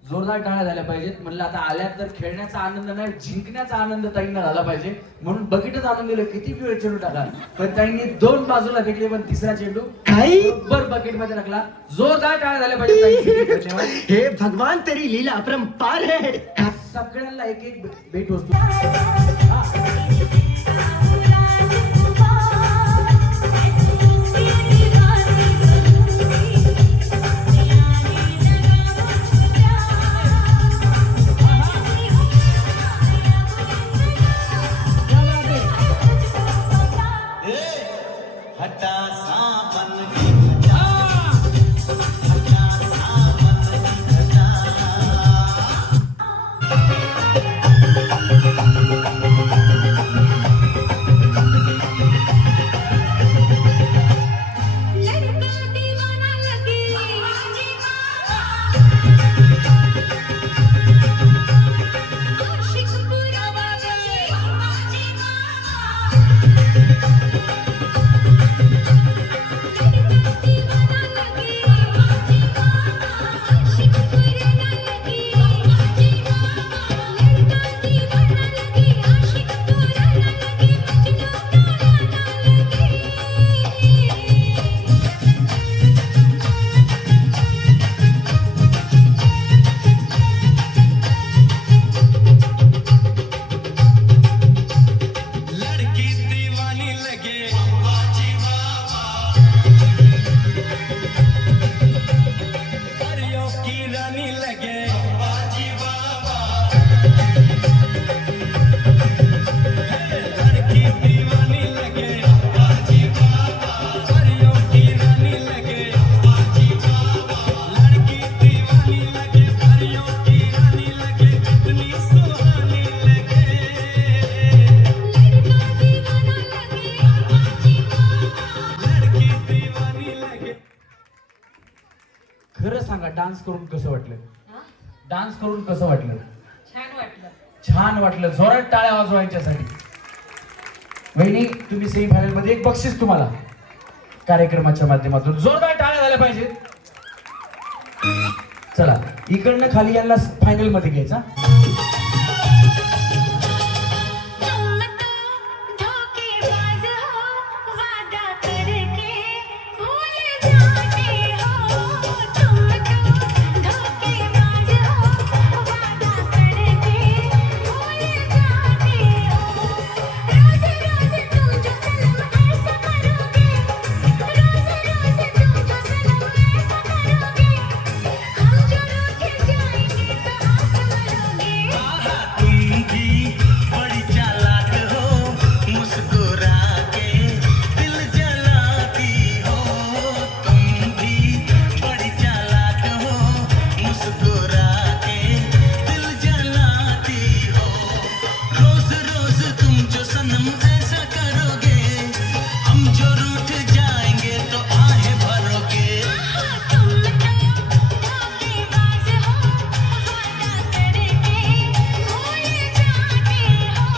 जोरदार टाळ्या झाल्या पाहिजेत. म्हणलं आता आल्यात तर खेळण्याचा आनंद नाही, जिंकण्याचा आनंद ताईंना झाला पाहिजे, म्हणून बकेटच आणून दिलं. किती वेळ चेंडू टाका, पण ताईंनी 2 बाजूला फेकले, पण तिसरा चेंडू बरोबर बकेट मध्ये टाकला. जोरदार टाळ्या झाल्या पाहिजे. धन्यवाद. हे भगवान तेरी लीला अपरंपार है. सगळ्यांना एक एक भेट वस्तू. घटा सावन की घटा, घटा सावन की घटा। लड़का दीवाना लगे आशिक पूरा वाले लड़का दीवाना लगे आशिक पूरा ना लगे लड़का दीवाना लगे आशिक पूरा ना लगे मजनू लड़की दीवानी लगे परियों की रानी लगे लड़की दीवानी लगे परियों की रानी लगे लड़की दीवानी लगे परियों की रानी लगे कितनी सुहानी लगे लड़की दीवानी लगे। खरं सांगा डान्स करून कसं वाटलं? डान्स करून कसं वाटलं? छान वाटलं. छान वाटलं. जोरात टाळ्या वाजवायच्यासाठी. वहिनी तुम्ही सेमीफायनल मध्ये एक बक्षीस तुम्हाला कार्यक्रमाच्या माध्यमातून जोरदार टाळ्या झाल्या पाहिजेत. चला इकडनं खाली यांना फायनल मध्ये घ्यायचा. तुम तो धोखेबाज हो वादा करके भूल जाते हो तुम तो धोखेबाज हो वादा करके भूल जाते हो रोज रोज तुम जो सनम ऐसा करोगे रोज रोज तुम जो सनम ऐसा करोगे हम जो रूठ जाएंगे तो आप मरोगे तुम भी बड़ी चालाक हो मुस्कुरा के दिल जलाती हो तुम भी बड़ी चालाक हो मुस्कुरा के दिल जलाती हो रोज रोज तुम जो सनम ऐसा करोगे हम जो रूठ जाएंगे तो आहें भरोगे तुम तो धोखेबाज हो वादा करके भूल जाते हो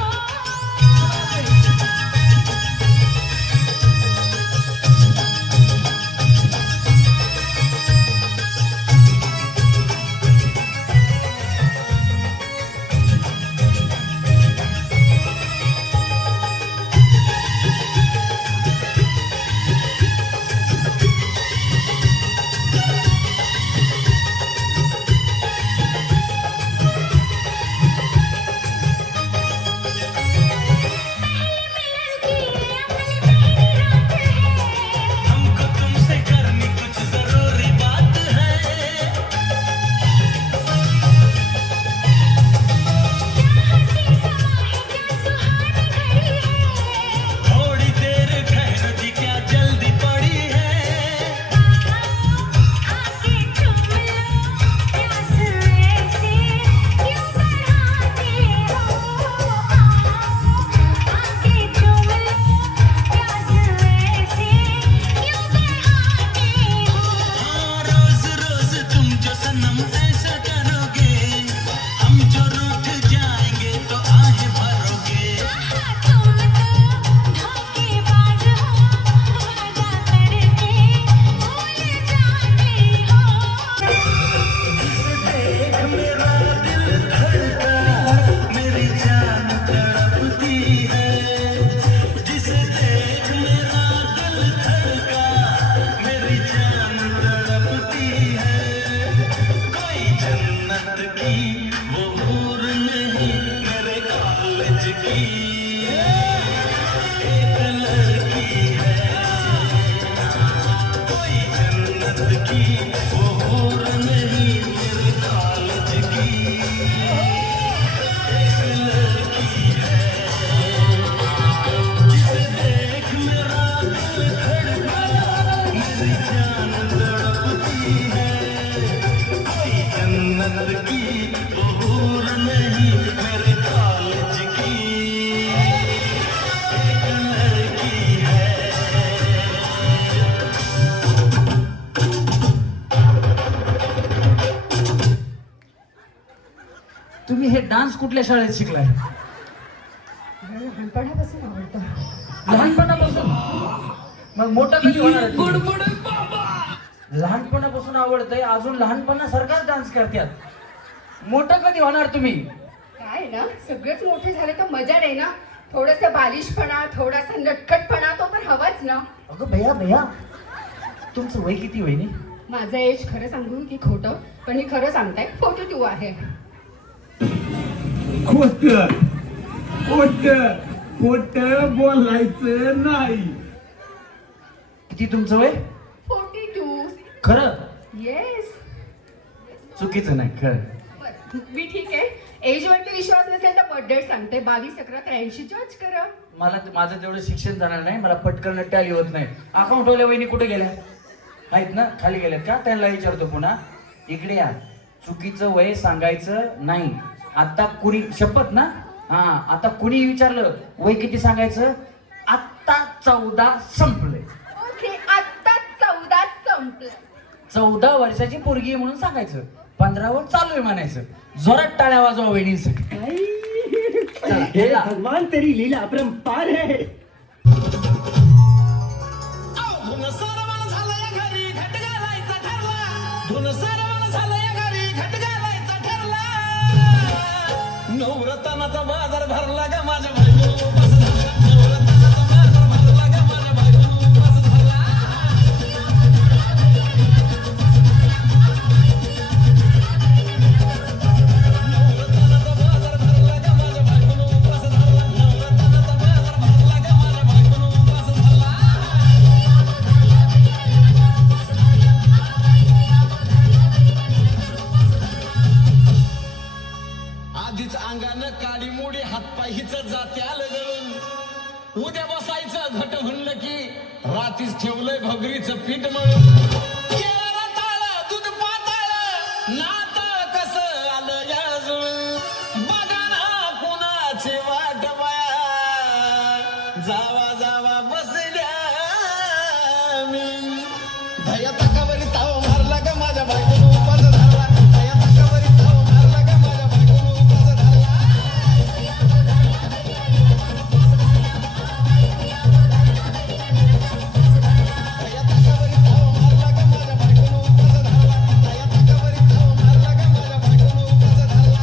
हमको तुमसे करनी कुछ जरूरी बात है थोड़ी देर ठहरो जी क्या जल्दी पड़ी है आके चुम लो प्यास ऐसे क्यों बढ़ाते हो आके चुम लो प्यास ऐसे क्यों बढ़ाते हो रोज रोज तुम जो सनम ऐसा करोगे हम जो रूठ जाएंगे तो आहें भरोगे तुम तो धोखेबाज हो वादा करके भूल जाते हो देख मेरा दिल धड़का मेरी जान तड़पती है जिसे देख मेरा दिल धड़का मेरी जान तड़पती है कोई जन्नत की वो हूर नहीं मेरे कॉलेज की एक लड़की है कोई जन्नत की वो हूर नहीं मेरे कॉलेज की एक लड़की है जिसे देख मेरा दिल धड़का डान्स कुठल्या शाळेत शिकलाय? लहानपणापासून आवडतं. लहानपणापासून? मग मोठं कधी होणार आहे तुम्ही? लहानपणापासून आवडतंय, अजून लहानपणासारखाच डान्स करतात. मोठं कधी होणार तुम्ही? काय ना सगळेच मोठे झाले तर मजा नाही ना. थोडंसं बालिशपणा, थोडासा नटखटपणा तो तर हवाच ना. अगं भैया तुमचं वय किती वहिनी? माझं एज खरं सांगू की खोटं, पण मी खरं सांगताय 42 आहे. खोट बोलायचं नाही. किती तुमचं वय? 42. खरं? येस. चुकीचं नाही, खरं. मी ठीक आहे. एज वरती विश्वास नसेल तर बर्थडे सांगते 22/11/83 जज करा. मला माझं तेवढं शिक्षण जाणार नाही, मला पटकन टॅली होत नाही. अकाउंट वाल्या वहिनी कुठे गेल्या आहेत ना? खाली गेल्यात का? त्यांना विचारतो पुन्हा. इकडे या. चुकीचं वय सांगायचं नाही. आता कुणी शपथ ना? हा, आता कुणी विचारलं वय किती सांगायचं? आत्ता 14 संपलंय. ओके, आता 14 संपलं. 14 वर्षाची पोरगी आहे म्हणून सांगायचं. 15 वर चालू आहे म्हणायचं. जोरात टाळ्या वाजवा वहिनींसाठी. चला, हे चला. भगवान तेरी लीला अपरंपार है. नवरत्नाचा बाजार भरला ग माझ्या आधीच अंगानं काडी मोडी हातपाय हिच जाते आलं गळून. उद्या बसायचं घट म्हणलं की रात्रीच ठेवलंय भगरीचं पीठ मळून. केळं ताळं, दूध पाताळ, नातं कसं आलं या जुळून. बघा ना कुणाची वाट बाया, जावा जावा बसल्या मी. भया तकावरी ताव मारला ग माझ्या बायकोनं उपास धरला. भया तकावरी ताव मारला ग माझ्या बायकोनं उपास धरला. भया तकावरी ताव मारला ग माझ्या बायकोनं उपास धरला. भया तकावरी ताव मारला ग माझ्या बायकोनं उपास धरला.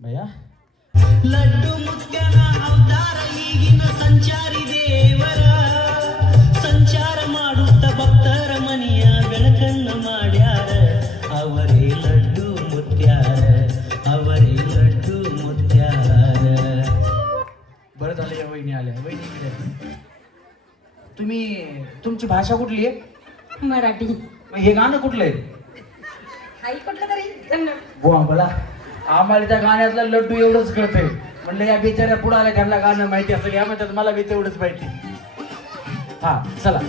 भैया लड्डू मुत्याना अवतार ಈಗಿನ ಸಂಚಾರಿ ದೇವರ ಸಂಚಾರ ಮಾಡುತ್ತ ಭಕ್ತರ ಮನೆಯ ಬೆಳಕನ್ನ ಮಾಡ್ಯಾರ ಅವರೇ ಲಡ್ಡು ಮುತ್ಯಾರ ಅವರೇ ಲಡ್ಡು ಮುತ್ಯಾರ. बरं झालं या वहिनी आल्या. वहिनी इकडे या. तुमची भाषा कुठली आहे? मराठी. मग हे गाणं कुठलं आहे? आई कुठलं तरी कन्नड. बुवा मला आम्हाला त्या गाण्यातलं लड्डू एवढंच कळतंय. म्हणलं या बिचाऱ्या पुढे आल्या, त्यांना गाणं माहिती असेल. या म्हणतात मला बी तेवढंच माहिती. हा चला.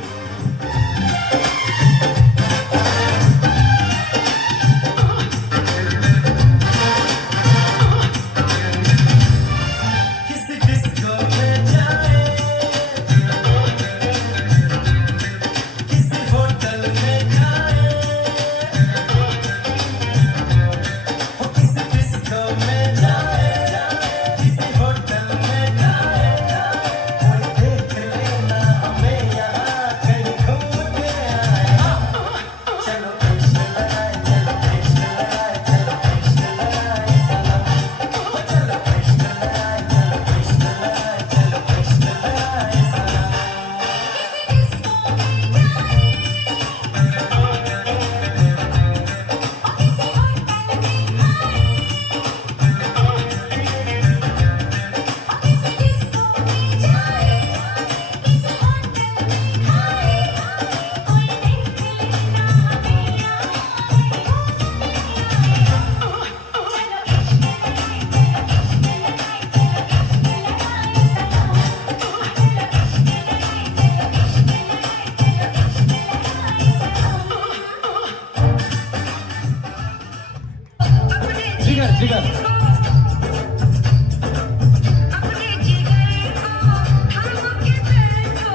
अपने जिगर को थाम के बैठो,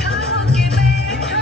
थाम के बैठो.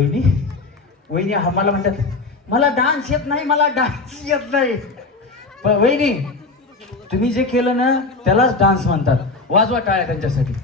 वहिनी वहिनी आम्हाला म्हणतात मला डान्स येत नाही, मला डान्स येत नाही. पण वहिनी तुम्ही जे केलं ना त्यालाच डान्स म्हणतात. वाजवा टाळ्या त्यांच्यासाठी.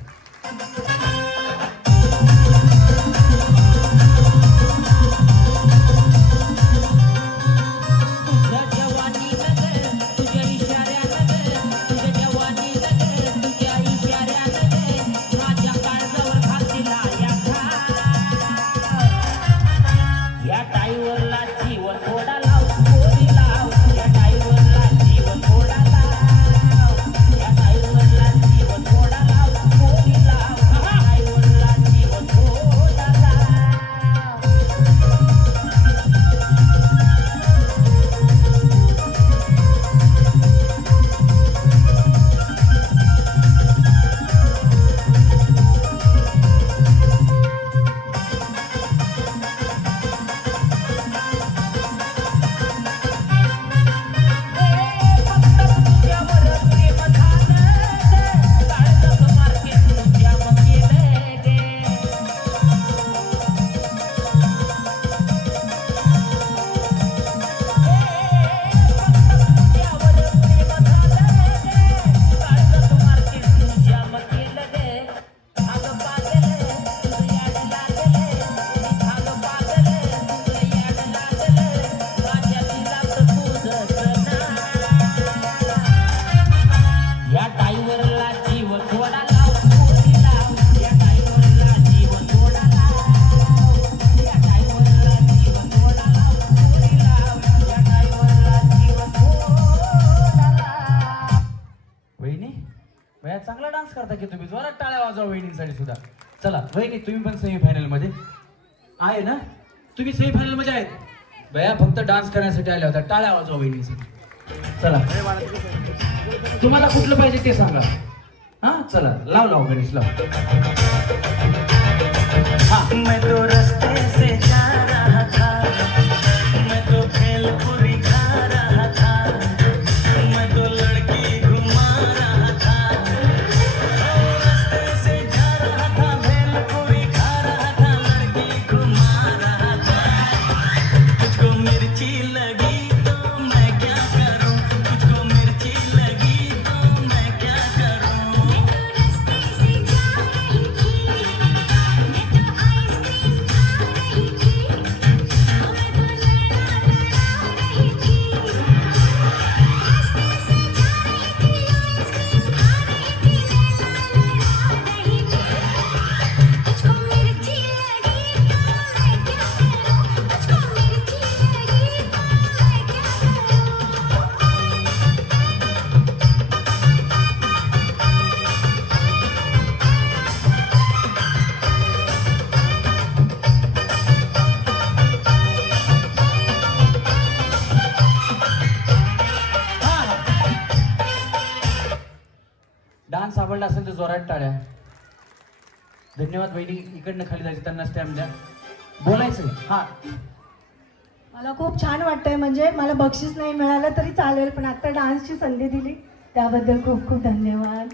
चांगला डान्स करता की तुम्ही. जोरात टाळ्या वाजवा वहिनींसाठी सुद्धा. चला वहिनी तुम्ही पण सेमीफायनल मध्ये आहे ना. तुम्ही सेमीफायनल मध्ये आहेत बया. फक्त डान्स करण्यासाठी आल्या होत्या. टाळ्या वाजवा वहिनींसाठी. चला तुम्हाला कुठलं पाहिजे ते सांगा. हा चला लाव गणेश लाव. हा मैं तो रास्ते से जा रहा था, मैं तो भेलपुरी खा रहा था, मैं तो लड़की घुमा रहा था. रास्ते से जा रहा था, भेलपुरी खा रहा था, लड़की घुमा रहा था. तुझको मिर्ची लगी तो मैं क्या करूं, तुझको मिर्ची लगी तो मैं क्या करूं. रास्ते से जा रही थी, मैं तो आइसक्रीम खा रही थी, मैं तो लड़ा रही थी. रास्ते से जा रही थी, आइसक्रीम खा रही थी, लड़ा रही थी. तुझको मिर्ची लगी तो मैं क्या करूं, तुझको मिर्ची लगी तो मैं डान्स आवडला असेल तर जोरात टाळ्या. धन्यवाद वहिनी. इकडनं खाली जायचं त्यांना स्टॅम्प द्या. बोलायचं हा. मला खूप छान वाटतंय. म्हणजे मला बक्षीस नाही मिळालं तरी चालेल, पण आता डान्सची संधी दिली त्याबद्दल खूप खूप धन्यवाद.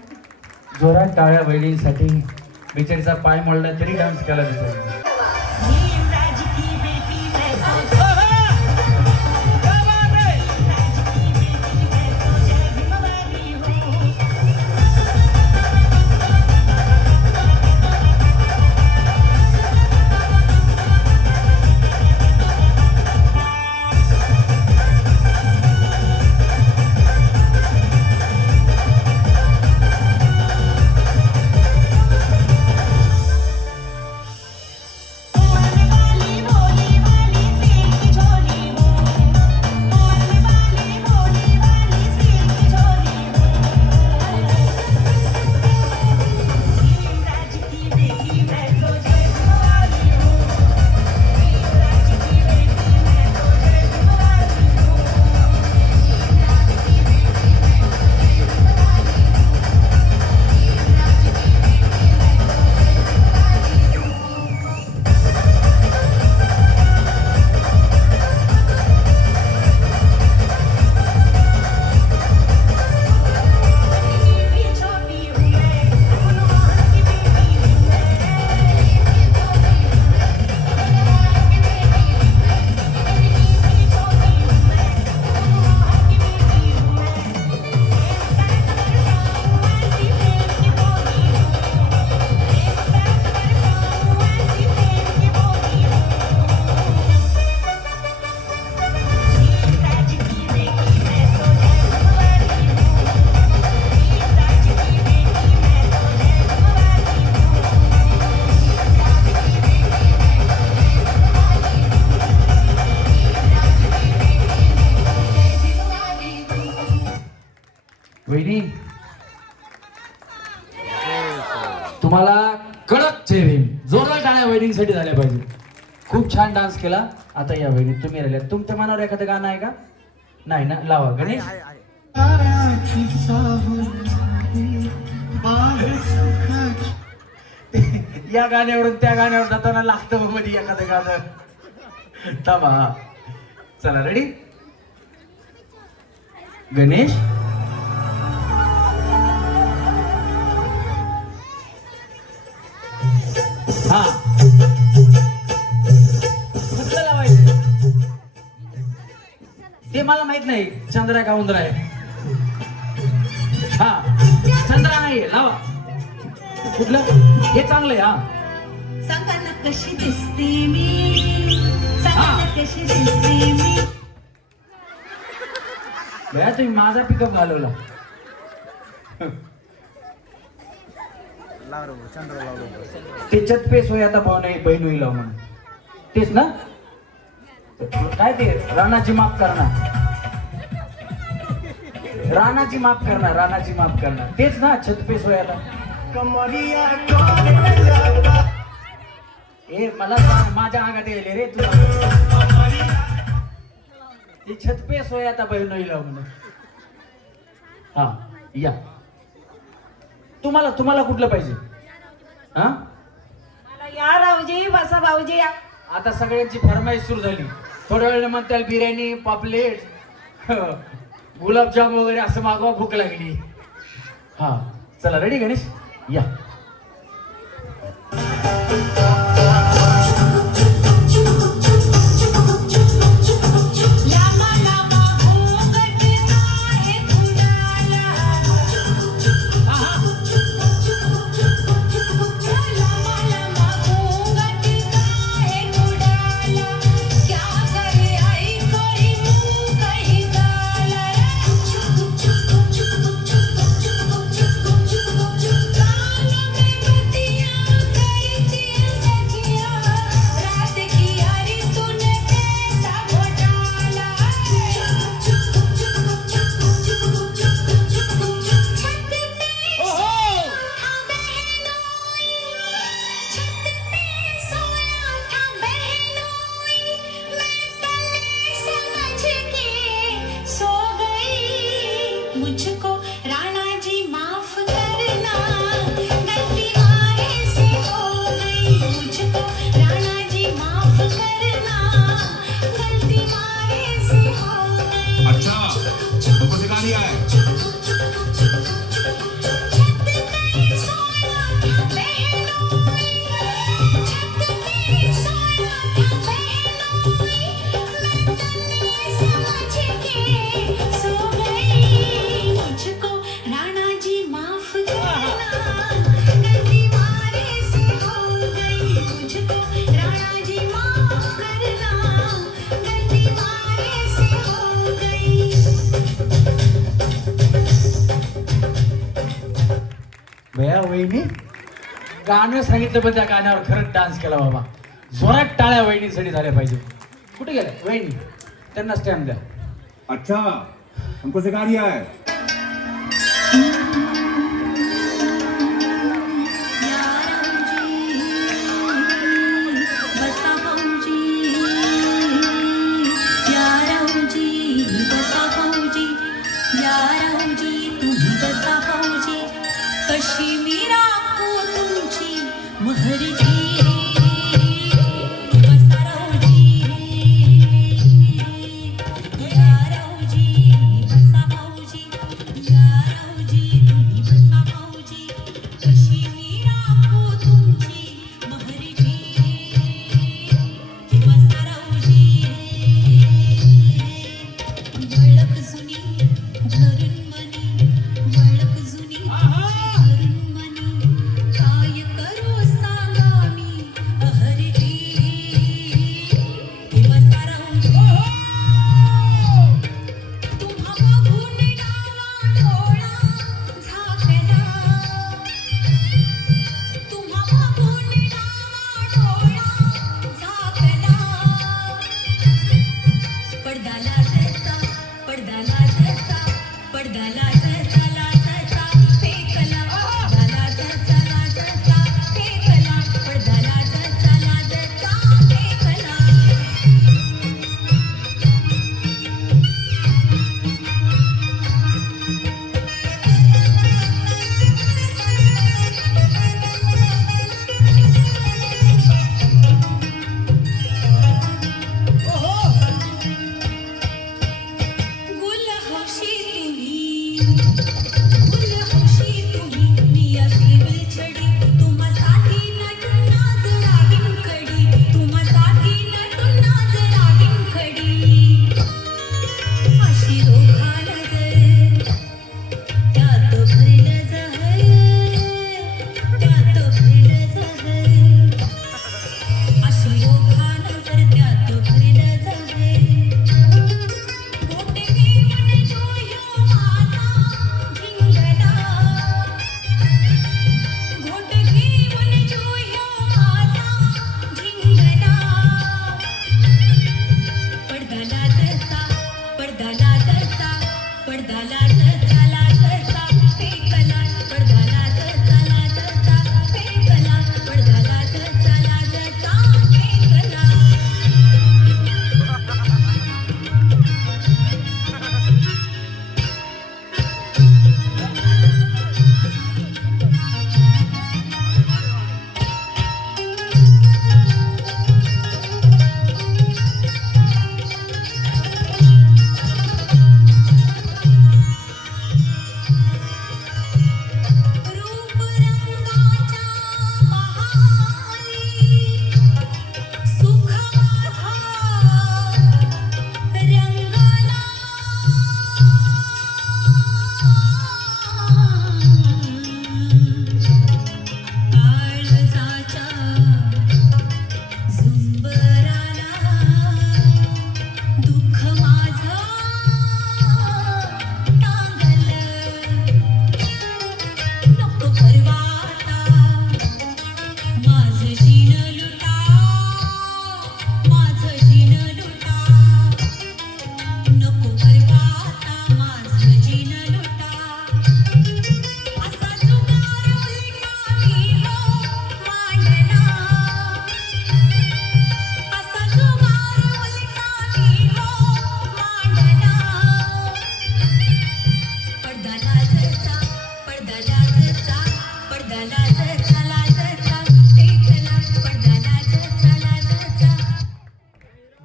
जोरात टाळ्या वहिनींसाठी. बिचारीचा पाय मोडला तरी डान्स केला बिचारी. वहिनी तुम्हाला कडक जय भीम. जोरदार टाळ्या वहिनींसाठी झाल्या पाहिजे. खूप छान डान्स केला. आता या वहिनी तुम्ही राहिल्या. तुमच्या मनावर एखादं गाणं आहे का? नाही ना? लावा गणेश. या गाण्यावरून त्या गाण्यावर जाताना लागतं मध्ये एखादं गाणं. थांबा. चला रेडी. गणेश हा कुठलं लावायचं ते मला माहित नाही. चंद्रा का उंदरा आहे? हा चंद्रा नाहीये. लावा. कुठलं? हे चांगलं आहे. हा सांगा ना कशी दिसते मी, सांगा ना कशी दिसते मी. भैया तुम्ही माझा पिकअप घालवला. ते चतपेस होय आता भाऊ नाही बहीण होईल म्हणून तेच ना. काय ते रानाची माफ करणार, रानाची माफ करणार, रानाची माफ करणार तेच ना. छतपेस होय आता. ए मला माझ्या अंगात येईल रे तुला. ते छतपेस होय आता बहीण होईल म्हणून. हा या. तुम्हाला कुठलं पाहिजे? हा मला या रावजी बसा भाऊजी या. आता सगळ्यांची फरमाईश सुरू झाली. थोड्या वेळ मग त्याला बिर्याणी, पापलेट, गुलाबजाम वगैरे असं मागवा. भूक लागली. हा चला रेडी गणेश या. मुझको राणा जी माफ करना, गलती मारे से हो गई. मुझको राणा जी माफ करना, गलती मारे से हो गई. अच्छा तुमको सिखा दिया है. छत पे सोया था बहनोई, छत पे सोया था बहनोई, मैं तन्ने समझ के सो गई. मुझको राणा जी माफ करना, गलती मारे से हो गई. मुझको राणा जी माफ करना, गलती मारे से हो गई. भैया वहिनी गाणं सांगितलं पण त्या गाण्यावर खरंच डान्स केला बाबा. जोरात टाळ्या वहिनीसाठी झाल्या पाहिजे. कुठे गेल्या वहिनी? त्यांना स्टॅम्प द्या. अच्छा हमको सिखा दिया है. बसा भाऊजी, या राऊजी बसा भाऊजी, या राऊजी तुम्ही बसा भाऊजी. कशी मी राखू तुमची महरजी. बसा राऊजी, या राऊजी बसा भाऊजी, या राऊजी तुम्ही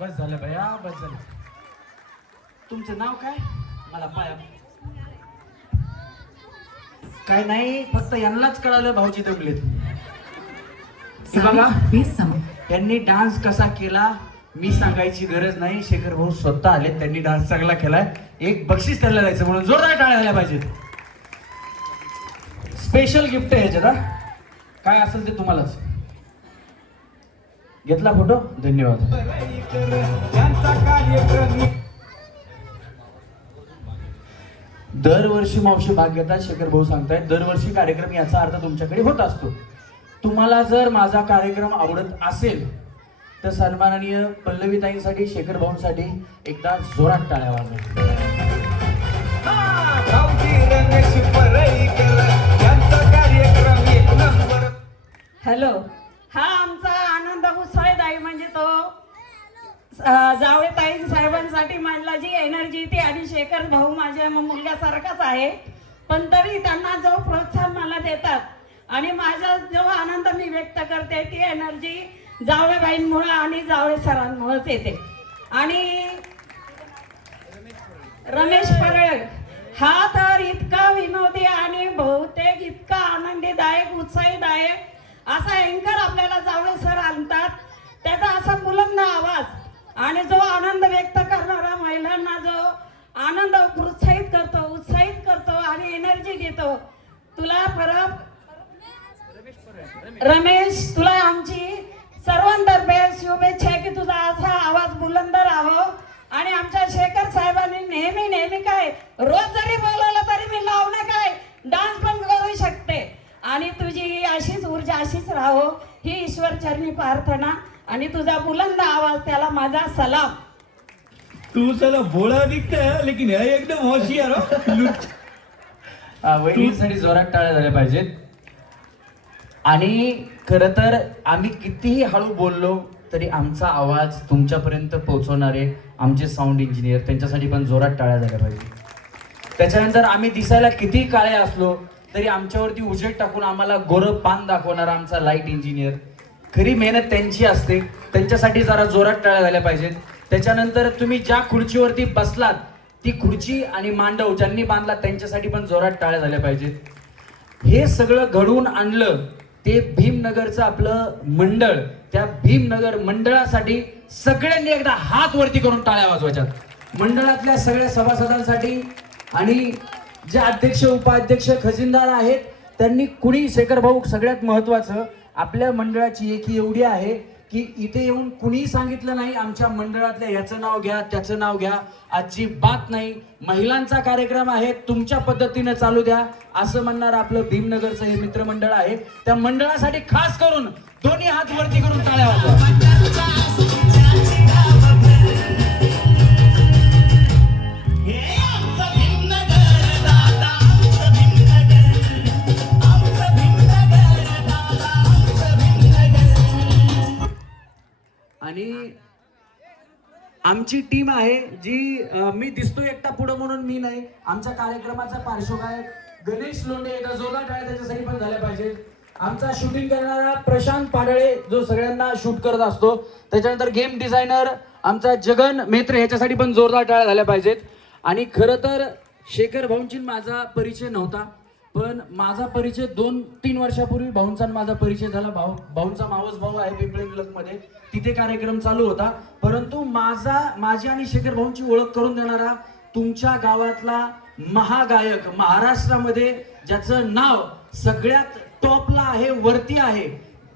बस झालं भया, बस झालं. तुमचं नाव काय? मला पाया काय नाही, फक्त यांनाच कळालं भाऊजी दमलेत. हे बघा, त्यांनी डान्स कसा केला मी सांगायची गरज नाही. शेखर भाऊ स्वतः आले, त्यांनी डान्स चांगला केलाय. एक बक्षीस त्यांना द्यायचं म्हणून जोरदार टाळ्या झाल्या पाहिजेत. स्पेशल गिफ्ट आहे ह्याच्यात. काय असेल ते तुम्हालाच. घेतला फोटो? धन्यवाद. दरवर्षी मावशी भाग घेतात. शेखर भाऊ सांगतायत दरवर्षी कार्यक्रम, याचा अर्थ तुमच्याकडे होत असतो. तुम्हाला जर माझा कार्यक्रम आवडत असेल तर सन्माननीय पल्लवीताईंसाठी, शेखर भाऊंसाठी एकदा जोरात टाळ्या वाजवा. हॅलो, हा आमचा आनंद उत्साहदायी म्हणजे तो जावळेताई साहेबांसाठी मांडला जी एनर्जी ती, आणि शेखर भाऊ माझ्या मुलग्यासारखाच आहे, पण तरी त्यांना जो प्रोत्साहन मला देतात आणि माझा जो आनंद मी व्यक्त करते ती एनर्जी जावळेबाईंमुळे आणि जावळे सरांमुळेच येते. आणि रमेश परळ हा तर इतका विनोदी आणि बहुतेक इतका आनंदीदायक उत्साहीदायक असा अँकर आपल्याला जावळे सर आणतात. त्याचा असा बुलंद आवाज आणि जो आनंद व्यक्त करणारा, महिलांना जो आनंद प्रोत्साहित करतो, उत्साहित करतो आणि एनर्जी देतो. तुला परत रमेश, तुला आमची सर्वांतर्फे शुभेच्छा की तुझा असा आवाज बुलंद राहावं. आणि आमच्या शेखर साहेबांनी नेहमी नेहमी काय, रोज जरी बोलवलं तरी मी लावणं काय डान्स पण करू शकते. आणि तुझी अशीच ऊर्जा अशीच राहो ही ईश्वर चरणी प्रार्थना. आणि तुझा बुलंद आवाज, त्याला माझा सलाम. तू चला बोला दिखत लेकिन एकदम होशियार. वहिनीसाठी जोरात टाळ्या झाल्या पाहिजेत. आणि खरं तर आम्ही कितीही हळू बोललो तरी आमचा आवाज तुमच्यापर्यंत पोहोचवणारे आमचे साऊंड इंजिनियर, त्यांच्यासाठी पण जोरात टाळ्या झाल्या पाहिजे. त्याच्यानंतर आम्ही दिसायला किती काळे असलो तरी आमच्यावरती उजेड टाकून आम्हाला गोरं पान दाखवणारा आमचा लाईट इंजिनियर, खरी मेहनत त्यांची असते, त्यांच्यासाठी जरा जोरात टाळ्या झाल्या पाहिजेत. त्याच्यानंतर तुम्ही ज्या खुर्चीवरती बसलात ती खुर्ची आणि मांडव ज्यांनी बांधला त्यांच्यासाठी पण जोरात टाळ्या झाल्या पाहिजेत. हे सगळं घडवून आणलं ते भीमनगरचं आपलं मंडळ. त्या भीमनगर मंडळासाठी सगळ्यांनी एकदा हात वरती करून टाळ्या वाजवायच्यात. मंडळातल्या सगळ्या सभासदांसाठी आणि जे अध्यक्ष उपाध्यक्ष खजिनदार आहेत त्यांनी कुणी शेखर भाऊ सगळ्यात महत्वाचं आपल्या मंडळाची एकी एवढी आहे की इथे येऊन कुणी सांगितलं नाही आमच्या मंडळातल्या याचं नाव घ्या त्याचं नाव घ्या. आजची बात नाही. महिलांचा कार्यक्रम आहे तुमच्या पद्धतीने चालू द्या असं म्हणणार आपलं भीमनगरचं हे मित्रमंडळ आहे. त्या मंडळासाठी खास करून दोन्ही हात वरती करून टाळ्या वाजवा. आणि आमची टीम आहे जी मी दिसतो एकटा पुढं म्हणून मी नाही. आमच्या कार्यक्रमाचा पार्श्वगायक गणेश लोंढे एकदा जोरदार टाळ्या त्याच्यासाठी पण झाल्या पाहिजेत. आमचा शूटिंग करणारा प्रशांत पाडळे जो सगळ्यांना शूट करत असतो. त्याच्यानंतर गेम डिझायनर आमचा जगन मेत्रे ह्याच्यासाठी पण जोरदार टाळ्या झाल्या पाहिजेत. आणि खरं तर शेखर भाऊंची माझा परिचय नव्हता पण माझा परिचय 2-3 वर्षापूर्वी भाऊंचा माझा परिचय झाला. भाऊंचा मावस भाऊ आहे पिंपळे मध्ये तिथे कार्यक्रम चालू होता. परंतु माझी आणि शेखर भाऊंची ओळख करून देणारा तुमच्या गावातला महागायक महाराष्ट्रामध्ये ज्याचं नाव सगळ्यात टॉपला आहे वरती आहे.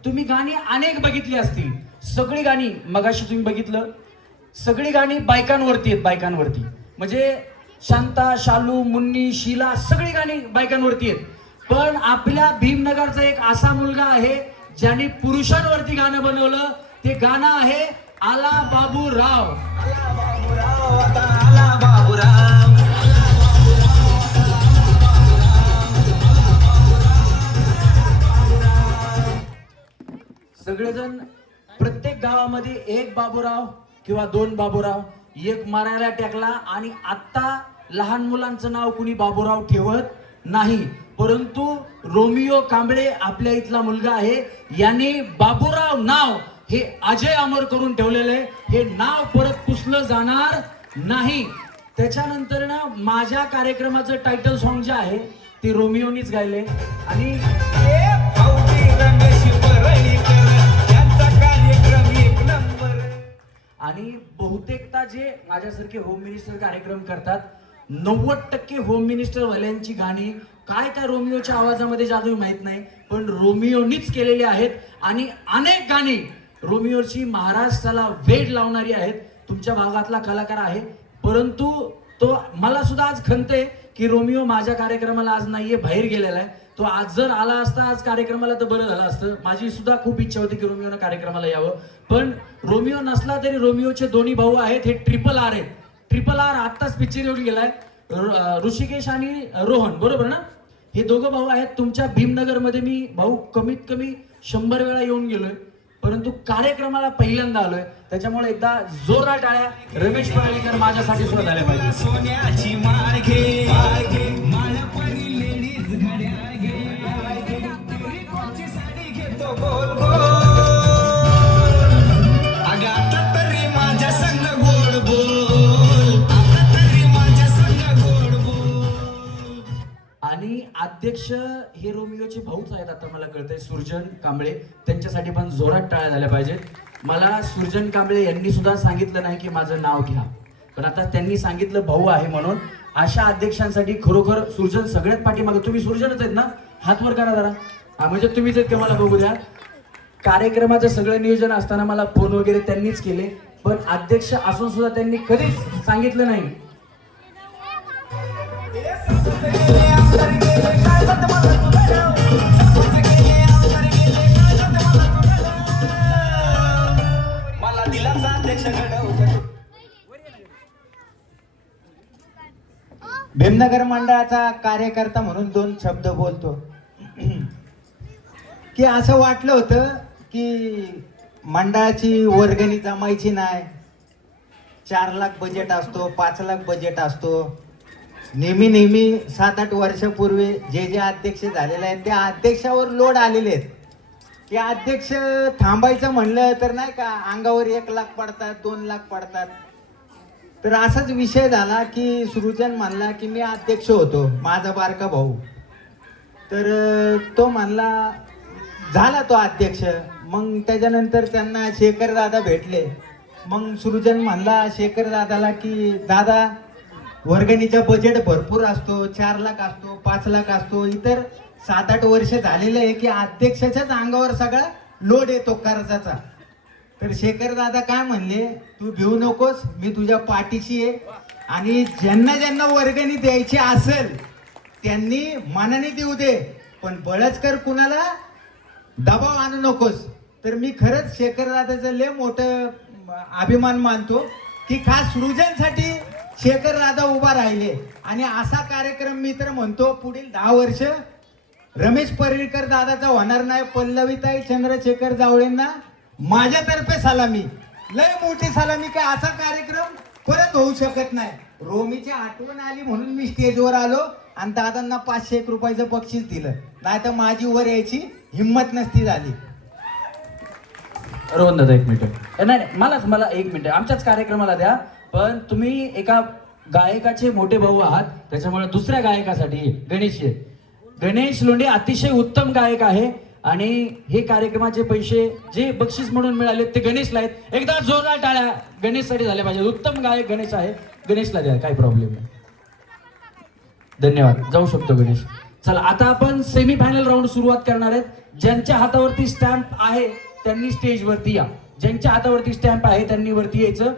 तुम्ही गाणी अनेक बघितली असतील. सगळी गाणी मगाशी तुम्ही बघितलं सगळी गाणी बायकांवरती आहेत. बायकांवरती म्हणजे शांता शालू मुन्नी शीला सगळी गाणी बायकांवरती आहेत. पण आपल्या भीमनगरचा एक असा मुलगा आहे ज्याने पुरुषांवरती गाणं बनवलं. ते गाणं आहे आला बाबूराव. सगळेजण प्रत्येक गावामध्ये एक बाबूराव किंवा 2 बाबूराव एक मारायला टाकला आणि आता लहान मुलांचं नाव कुणी बाबूराव ठेवत नाही. परंतु रोमिओ कांबळे आपल्या इथला मुलगा आहे. याने बाबूराव नाव हे अजय अमर करून ठेवलेलं आहे. हे नाव परत पुसलं जाणार नाही. त्याच्यानंतर ना माझ्या कार्यक्रमाचं टायटल सॉन्ग जे आहे ते रोमिओनीच गायले. आणि आणि बहुतेकदा जे माझ्यासारखे होम मिनिस्टर कार्यक्रम करतात 90% होम मिनिस्टर वाल्यांची गाणी काय त्या रोमिओच्या आवाजामध्ये जादू माहित नाही पण रोमिओनीच केलेली आहेत. आणि अनेक गाणी रोमिओची महाराष्ट्राला वेड लावणारी आहेत. तुमच्या भागातला कलाकार आहे परंतु तो मला सुद्धा आज खंत आहे की रोमिओ माझ्या कार्यक्रमाला आज नाहीये बाहेर गेलेला आहे. तो आज जर आला असता आज कार्यक्रमाला तर बरं झालं असतं. माझी सुद्धा खूप इच्छा होती की रोमिओनं कार्यक्रमाला यावं पण रोमिओ नसला तरी रोमिओचे दोन्ही भाऊ आहेत हे ट्रिपल आर आहेत. ट्रिपल आर आत्ताच पिक्चर येऊन गेलाय. ऋषिकेश आणि रोहन बरोबर ना हे दोघं भाऊ आहेत. तुमच्या भीमनगरमध्ये मी भाऊ कमीत कमी 100 वेळा येऊन गेलोय परंतु कार्यक्रमाला पहिल्यांदा आलोय. त्याच्यामुळे एकदा जोरदार टाळ्या रमेश पराळीकर माझ्यासाठी सुद्धा झाल्या पाहिजे. सोन्याची मार्गे साडी घेतो गोल गोल अगं आता तरी माझ्या संग गोड बोल आता तरी माझ्या संग गोड बोल. आणि अध्यक्ष हे रोमिओचे भाऊच आहेत आता मला कळतंय सुरजन कांबळे. त्यांच्यासाठी पण जोरात टाळ्या झाल्या पाहिजेत. मला सुरजन कांबळे यांनी सुद्धा सांगितलं नाही की माझं नाव घ्या पण आता त्यांनी सांगितलं भाऊ आहे म्हणून. अशा अध्यक्षांसाठी खरोखर सुरजन सगळ्यात पाठीमागे तुम्ही सुरजनच आहेत ना हात वर करा जरा. म्हणजे तुम्हीच आहेत का मला बघू द्या. कार्यक्रमाचं सगळं नियोजन असताना मला फोन वगैरे त्यांनीच केले पण अध्यक्ष असून सुद्धा त्यांनी कधीच सांगितलं नाही. मला दिलाचा अध्यक्ष भीमनगर मंडळाचा कार्यकर्ता म्हणून 2 शब्द बोलतो की असं वाटलं होतं की मंडळाची वर्गणी जमायची नाही. 4 लाख बजेट असतो 5 लाख बजेट असतो. नेहमी 7-8 वर्षापूर्वी जे अध्यक्ष झालेले आहेत त्या अध्यक्षावर लोड आलेले आहेत. ते अध्यक्ष थांबायचं म्हणलं तर नाही का अंगावर 1 लाख पडतात 2 लाख पडतात. तर असाच विषय झाला की सुरुजन म्हणला की मी अध्यक्ष होतो, माझा बारका भाऊ. तर तो म्हणला, झाला तो अध्यक्ष. मग त्याच्यानंतर त्यांना शेखर दादा भेटले. मग सुरुजन म्हणला शेखर दादाला की दादा, वर्गणीचा बजेट भरपूर असतो, 4 लाख असतो, 5 लाख असतो. इतर 7-8 वर्ष झालेलं आहे की अध्यक्षाच्याच अंगावर सगळा लोड येतो कर्जाचा. तर शेखर दादा काय म्हणले, तू घेऊ नकोस, मी तुझ्या पाठीशी आहे. आणि ज्यांना ज्यांना वर्गणी द्यायची असेल त्यांनी मनाने देऊ दे, पण बळजकर कुणाला दबाव आणू नकोस. तर मी खरंच शेखर दादाचं लय मोठं अभिमान मानतो की खास सृजनसाठी शेखर दादा उभा राहिले. आणि असा कार्यक्रम मी तर म्हणतो पुढील 10 वर्ष रमेश परेकर दादाचा होणार नाही. पल्लवीताई चंद्रशेखर जावळेंना माझ्यातर्फे सलामी, लय मोठी सलामी. काय असा कार्यक्रम परत होऊ शकत नाही. रोमीची आठवण आली म्हणून मी स्टेजवर आलो आणि दादांना 501 रुपयाचं बक्षीस दिलं, नाही तर माझी वर यायची हिंमत नसती झाली. रोहन दादा 1 मिनिट. नाही मला 1 मिनिट आमच्याच कार्यक्रमाला द्या. पण तुम्ही एका गायकाचे मोठे भाऊ आहात, त्याच्यामुळे दुसऱ्या गायकासाठी गणेश लोंढे अतिशय उत्तम गायक आहे. आणि हे कार्यक्रमाचे पैसे जे बक्षीस म्हणून मिळाले ते गणेशला आहेत. एकदा जोरदार टाळ्या गणेशसाठी झाल्या पाहिजे. उत्तम गायक गणेश आहे, गणेशला द्या, काही प्रॉब्लेम नाही. धन्यवाद, जाऊ शकतो गणेश. चला आता आपण सेमीफायनल राऊंड सुरुवात करणार आहेत. ज्यांच्या हातावरती स्टॅम्प आहे त्यांनी स्टेजवरती या. ज्यांच्या हातावरती स्टॅम्प आहे त्यांनी वरती यायचं.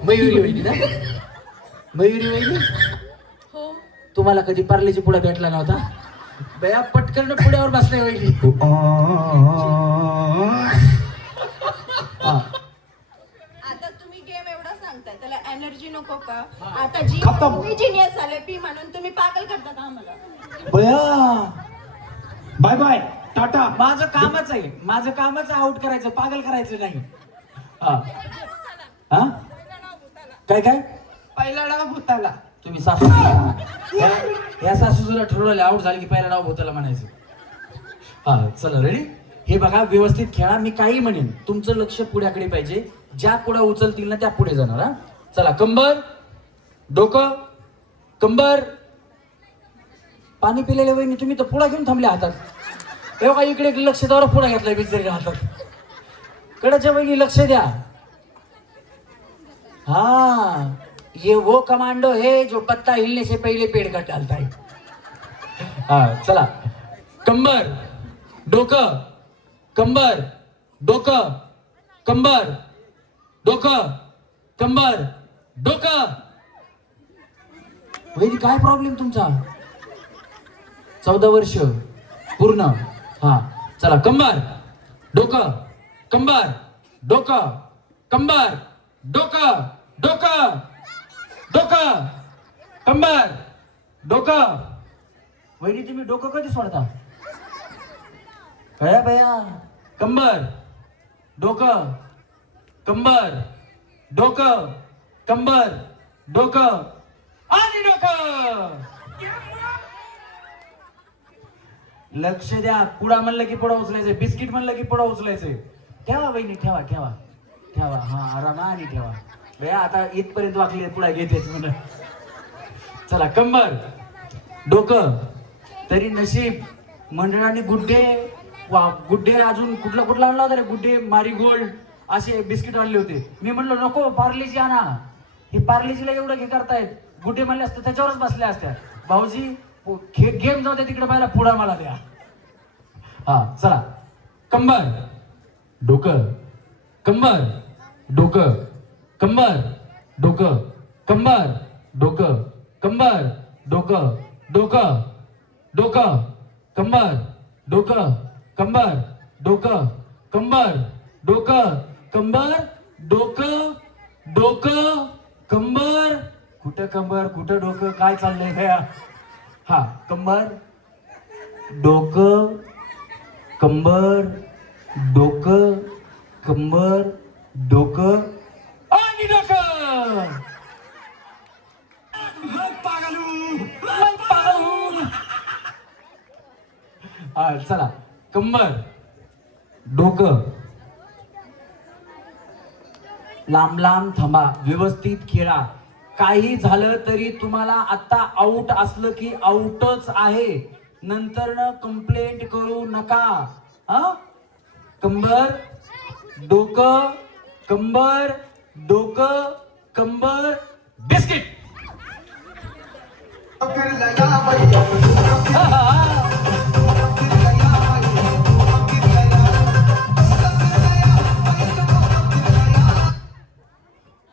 मयुरी वहिनी ना, मयुरी वहिनी तुम्हाला कधी पार्लेजी पुढे भेटला नव्हता बया, पटकन पुढ्यावर बसलाय वहिनी. आता तुम्ही गेम एवढा सांगताय, त्याला एनर्जी नको का? आता जी तुम्ही जिनियस आले पी म्हणून तुम्ही पागल करता का आम्हाला? बया बाय बाय टाटा. माझं कामच आहे, माझं कामच आउट करायचं, पागल करायचं नाही. हा हा काय काय पहिला डाव भूताला. तुम्ही सासू या सासू जरा ठरवलं आउट झाली की पहिला डाव भूताला म्हणायचं. हा चला रेडी. हे बघा व्यवस्थित खेळा, मी काही म्हणेन तुमचं लक्ष पुढ्याकडे पाहिजे. ज्या पुढे उचलतील ना त्या पुढे जाणार. हा चला, कंबर डोकं कंबर. पाणी पिलेल्या वहिनी तुम्ही तर पुढा घेऊन थांबल्या हातात. तेव्हा इकडे लक्ष द्यावर पुढा घेतलाय बिचारी हातात. कडाच्या वहिनी लक्ष द्या. हाँ, ये वो कमांडो है जो पत्ता हिलने से पहले पेड़ का डालता है. हाँ चला, कंबर डोकं कंबर डोकं कंबर डोकं कंबर डोकं. वहिनी काय प्रॉब्लेम तुमचा? 14 वर्ष पूर्ण. हा चला, कंबर डोकं कंबर डोकं कंबर डोकं डोकं डोकं कंबर डोकं. वहिनी तुम्ही डोकं कधी सोडता? कळ्या बया. कंबर डोकं कंबर डोकं कंबर डोकं आणि डोकं. लक्ष द्या. पुढा म्हणलं की पुढा उचलायचंय, बिस्किट म्हणलं की पुढा उचलायचंय. ठेवा वहिनी, ठेवा ठेवा ठेवा. हा आरामाने ठेवा बया. आता इथपर्यंत वाकले, पुढा घेतेच म्हणून. चला, कंबर डोकं. तरी नशीब मंडळाने गुड्डे गुड्डे अजून कुठला आणला होता रे? गुड्डे मारीगोल्ड असे बिस्किट आणले होते. मी म्हणलो नको, पार्लेजी आणा. हे पार्लेजीला एवढं हे करतायत. गुड्डे म्हणले असते त्याच्यावरच बसल्या असत्या. भाऊजी गेम जाऊ दे तिकडे, पाहिला पुढा मला द्या. हा चला, कंबर डोकं कंबर डोकं कंबर डोकं कंबर डोकं कंबर डोकं डोकं डोकं कंबर डोकं कंबर डोकं कंबर डोकं कंबर डोकं डोकं कंबर. कुठं कंबर कुठं डोकं, काय चाललंय भया? हा, कंबर डोकं कंबर डोकं कंबर डोकं आणि डोकं. हा चला, कंबर डोकं लांब लांब थांबा, व्यवस्थित खेळा. काही झालं तरी तुम्हाला आता आउट असलं की आउटच आहे, नंतर कंप्लेंट करू नका. हा, कंबर डोकं, कंबर डोकं, कंबर बिस्किट.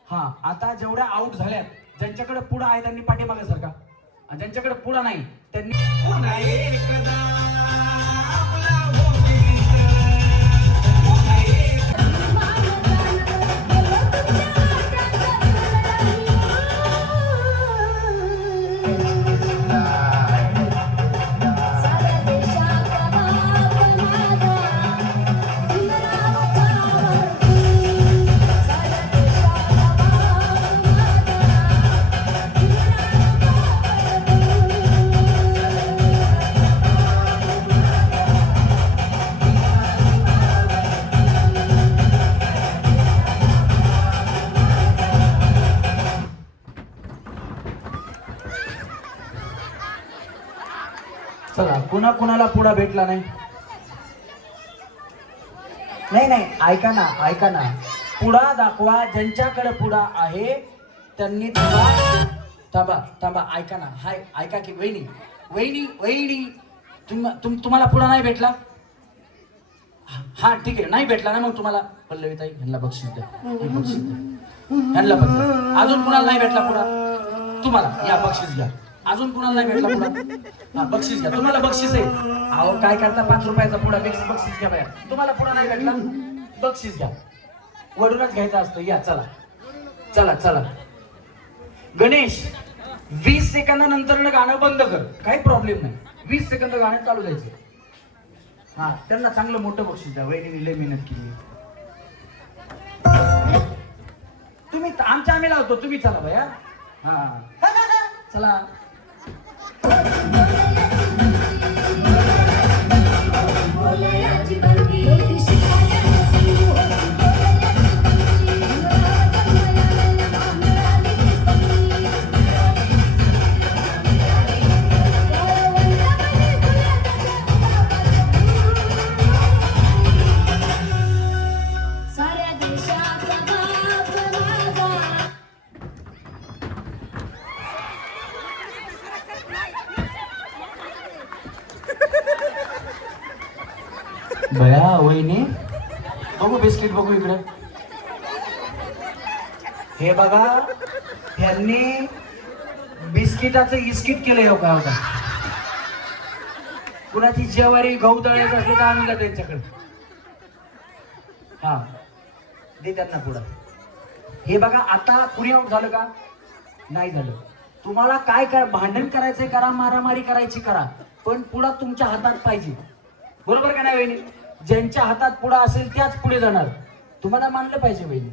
हा, आता जेवढ्या आउट झाल्यात, ज्यांच्याकडे पुढं आहे त्यांनी पाठीमागे सरका, आणि ज्यांच्याकडे पुढं नाही त्यांनी चला, कुणा कुणाला पुढा भेटला नाही. नाही, ऐका ना, पुढा दाखवा. ज्यांच्याकडे पुढा आहे त्यांनी थांबा. ऐका ना, हाय, ऐका की वहिनी, तुम्हाला पुढा नाही भेटला. हा ठीक आहे, नाही भेटला ना, मग तुम्हाला पल्लवीताई ह्यांना बक्षीस द्या. ह्यांना बक्षीस. अजून कुणाला नाही भेटला पुढा, तुम्हाला या बक्षीस घ्या. अजून कुणाला नाही भेटला पुढा, हा बक्षीस घ्या. तुम्हाला बक्षीस आहे. अहो काय करता, 5 रुपयाचा पुढा, बक्षीस घ्या बाया. तुम्हाला पुढा नाही भेटला, बक्षीस घ्या. वडूनच घ्यायचा असतो. या चला. गणेश, 20 सेकंदानंतर गाणं बंद कर, काही प्रॉब्लेम नाही. 20 सेकंद गाणं चालू द्यायचं. हा, त्यांना चांगलं मोठं बक्षीस द्या. वहिनीने लय मेहनत केली. तुम्ही आम्ही लावतो, तुम्ही चला बाया. हा चला. बया वहिनी, बघू बिस्किट, बघू इकडे. हे बघा, यांनी बिस्किटाचं इस्किट केलंय. हो का, कुणाची ज्वारी गहू दळायचं असलं तर आणून द्या त्यांच्याकडे. हा, दे त्यांना पुढं. हे बघा, आता कुणी आउट झालं का, नाही झालं. तुम्हाला काय भांडण करायचंय करा, मारामारी करायची करा, पण पुढा तुमच्या हातात पाहिजे. बरोबर का नाही वहिनी? ज्यांच्या हातात पुढा असेल त्याच पुढे जाणार. तुम्हाला मानलं पाहिजे वहिनी.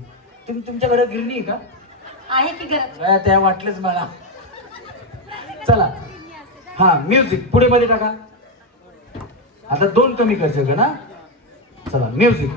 तुमच्या घरात गिरणी आहे का? आहे की घरात? त्या वाटलंच मला. चला, हा म्युझिक पुढे मध्ये टाका. आता 2 कमी करायचं का ना. चला म्युझिक.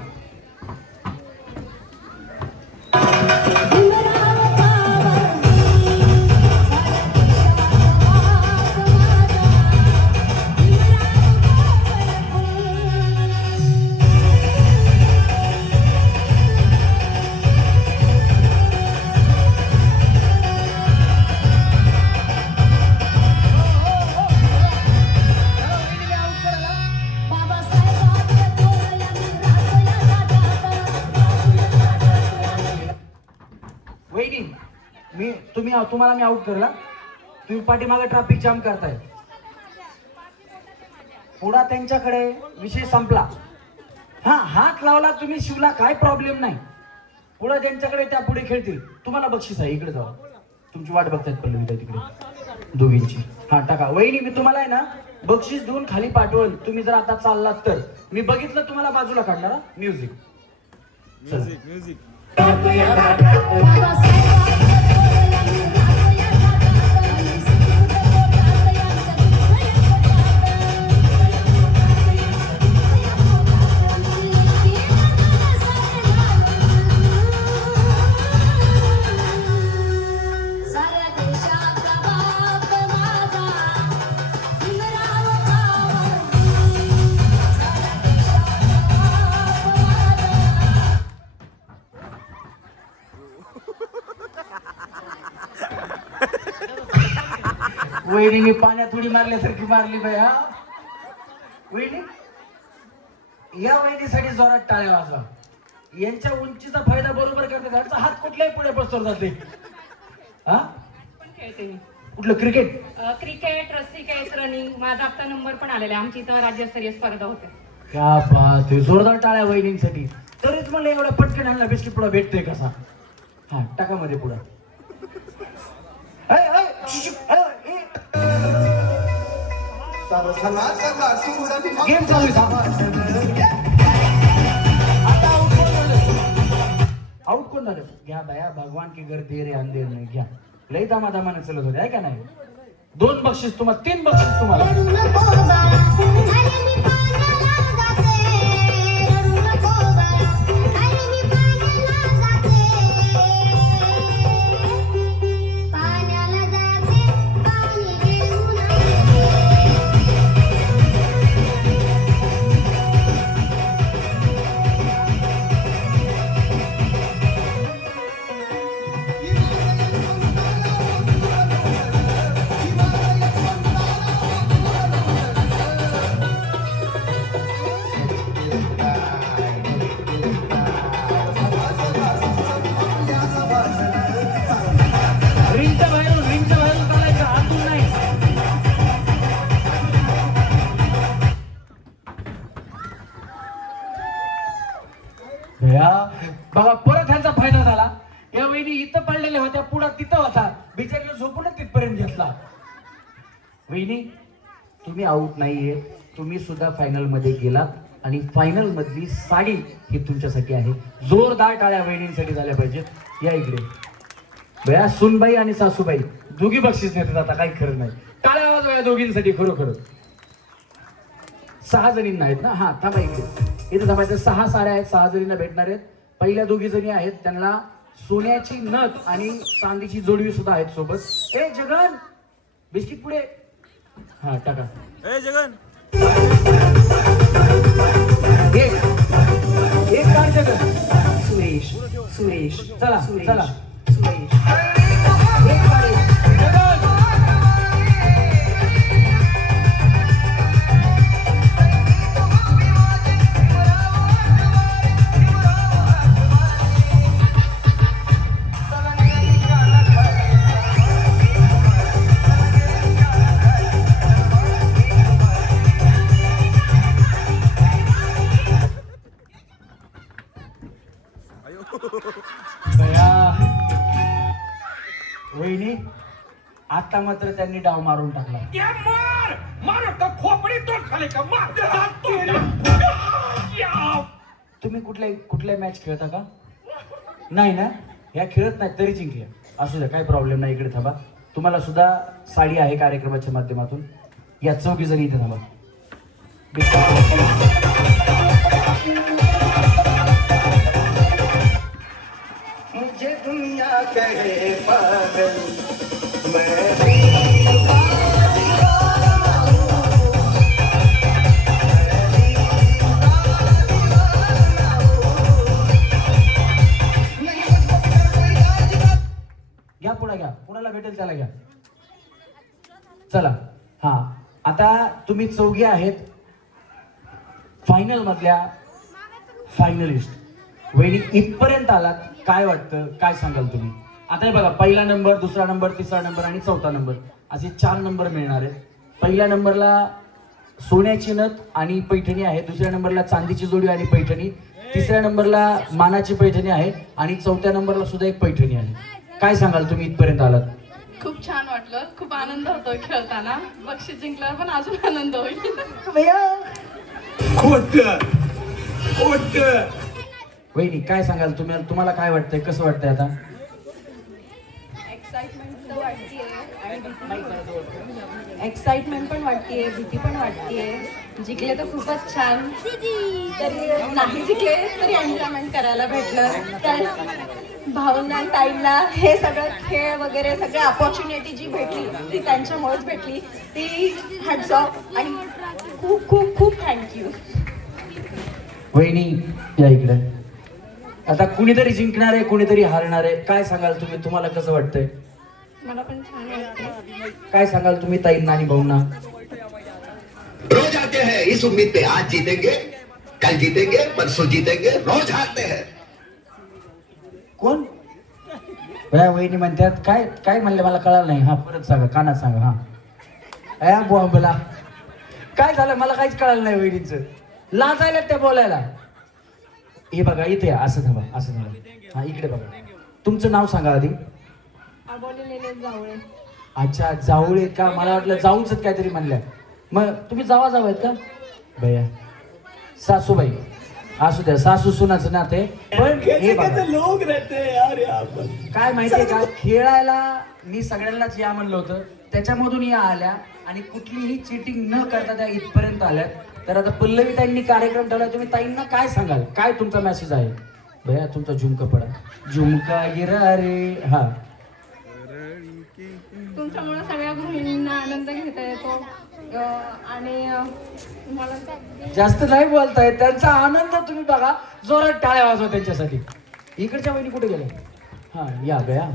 वहिनी, तुम्हाला मी आउट करला. तुम्ही पाठीमागे ट्रॅफिक जाम करताय. पुढा त्यांच्याकडे, विषय संपला. हा, हात लावला तुम्ही शिवला, काय प्रॉब्लेम नाही. पुढा ज्यांच्याकडे त्या पुढे खेळतील. तुम्हाला बक्षीस आहे, इकडे जावा. तुमची वाट बघतायत पल्लवी तिकडे दोघींची. हा टाका. वहिनी, मी तुम्हाला आहे ना बक्षीस देऊन खाली पाठवल. तुम्ही जर आता चाललात तर मी बघितलं तुम्हाला बाजूला काढणार. म्युझिक. वहिनीने पाण्यात उडी मारल्यासारखी मारली बाई हा. वहिनी या वहिनीसाठी जोरात टाळ्या वाजवा. यांच्या उंचीचा फायदा बरोबर करतात. यांचा हात कुठल्याही पुढे बसतो जाते. हा पण खेळते मी कुठलं क्रिकेट? क्रिकेट, रस्सी खेच, रनिंग. माझा आता नंबर पण आलेला आहे. आमची इथं राज्यस्तरीय स्पर्धा होते. क्या बात आहे. जोरदार टाळ्या वहिनींसाठी. तरीच म्हणलं एवढ्या पटकन ह्यांना बिस्किट पुढा भेटतोय कसा. हा टाका मध्ये पुढा. गेम चालू आहे. आउट कोण झालं? घ्या बाया, भगवान की घर दे रे अंधेर नाही. घ्या लई दामादामाने चलत होते आहे का नाही. 2 बक्षीस तुम्हाला, 3 बक्षीस तुम्हाला. रिंगच्या बाहेरून काढायचं, आतून नाही. बघा परत ह्यांचा फायदा झाला. या वहिनी इथं पडलेल्या होत्या, पुढे तिथं होता, बिचारीला झोपूनच तिथपर्यंत घेतला. वहिनी तुम्ही आऊट नाहीये, तुम्ही सुद्धा फायनल मध्ये गेलात आणि फायनल मधली साडी ही तुमच्यासाठी आहे. जोरदार टाळ्या वहिनींसाठी झाल्या पाहिजेत. या इकडे बया, सुनबाई आणि सासूबाई दोघी बक्षीस नेतात. आता काही खरं नाही. टाळ्या वाजवा या दोघींसाठी. खरोखर 6 जणींना आहेत ना. हा थांबा इकडे, इथे थांबायचं. 6 साड्या आहेत, 6 जणींना भेटणार आहेत. पहिल्या 2 जणी आहेत त्यांना सोन्याची नथ आणि चांदीची जोडवी सुद्धा आहेत सोबत. ए जगन बिस्किट पुढे. हा टाका. एक काढ जगन. सुरेश चला चला. एक काढ जगन. वहिनी आता मात्र त्यांनी डाव मारून टाकला. तुम्ही कुठल्या मॅच खेळता का? नाही ना. ह्या खेळत नाही तरी जिंकल्या. असू द्या, काही प्रॉब्लेम नाही. इकडे थांबा. तुम्हाला सुद्धा साडी आहे कार्यक्रमाच्या माध्यमातून. या 4 जणी इथे थांबा. मुझे दुनिया कहे पागल, घ्या पुढे घ्या. कुणाला भेटेल त्याला घ्या. चला. हा आता तुम्ही 4 आहेत फायनल मधल्या फायनलिस्ट. वहिनी इथपर्यंत आलात, काय वाटतं, काय सांगाल तुम्ही? आता हे बघा, पहिला नंबर, दुसरा नंबर, तिसरा नंबर आणि 4था नंबर असे 4 नंबर मिळणार आहेत. पहिल्या नंबरला सोन्याची नथ आणि पैठणी आहे, दुसऱ्या नंबरला चांदीची जोडी आणि पैठणी, तिसऱ्या नंबरला मानाची पैठणी आहे आणि 4थ्या नंबरला सुद्धा एक पैठणी आहे. काय सांगाल तुम्ही इथपर्यंत आलात? खूप छान वाटलं, खूप आनंद होतोय खेळताना. बक्षीस जिंकल्यावर पण अजून आनंद होईल. वहिनी काय सांगाल तुम्ही? तुम्हाला काय वाटतंय, कसं वाटतंय आता? एक्साइटमेंट पण वाटतेय, भीती पण वाटतेय. जिंकले तर खूपच छान, तरी नाही जिंकले तरी एन्जॉयमेंट करायला भेटलं. कारण भावना ताईंना हे सगळं खेळ वगैरे सगळं अपॉर्च्युनिटी जी भेटली ती त्यांच्यामुळेच भेटली. ती हॅट्स ऑफ आणि खूप खूप खूप थँक्यू. वहिनी या इकडे. आता कुणीतरी जिंकणार आहे, कुणीतरी हारणार आहे. काय सांगाल तुम्ही? तुम्हाला कसं वाटतंय? मला पण छान वाटतं. काय सांगाल तुम्ही ताईंना आणि भाऊंना? रोज आते हैं इस उम्मीद पे आज जीतेंगे, कल जीतेंगे, परसों जीतेंगे, रोज हारते हैं. कोण? वहिनी म्हणतात काय काय म्हणले मला कळालं नाही. हा परत सांगा, कानात सांगा. हा बुवा बोला काय झालं मला काहीच कळालं नाही. वहिनींचं लाजायला त्या बोलायला. हे बघा इथे असं थांबा, असं थांबा. हा इकडे बघा. तुमचं नाव सांगा आधी. आबोलीलेले जावळे. अच्छा जावळे का? मला वाटलं जाऊच काहीतरी म्हणल्या. मग तुम्ही जावा आहेत का भैया? सासूबाई असू द्या, सासू सुनाचं नाते. पण हे बघा लोक रहते यार यहाँ पर. काय माहितीये का, खेळायला मी सगळ्यांनाच या म्हणलं होतं, त्याच्यामधून या आल्या आणि कुठलीही चिटिंग न करता त्या इथपर्यंत आल्या. तर आता पल्लवी ताईंनी कार्यक्रम ठेवला, तुम्ही ताईंना काय सांगाल? काय तुमचा मेसेज आहे? भैया तुमचा झुमका पडा, झुमका गिरा रे. हा तुमच्यामुळे सगळ्या गृहिणींना आनंद घेता येतो आणि मला जास्त नाही बोलताय, त्यांचा आनंद तुम्ही बघा. जोरात टाळ्या वाजवा त्यांच्यासाठी. इकडच्या वहिनी कुठे गेल्या? हा या गया.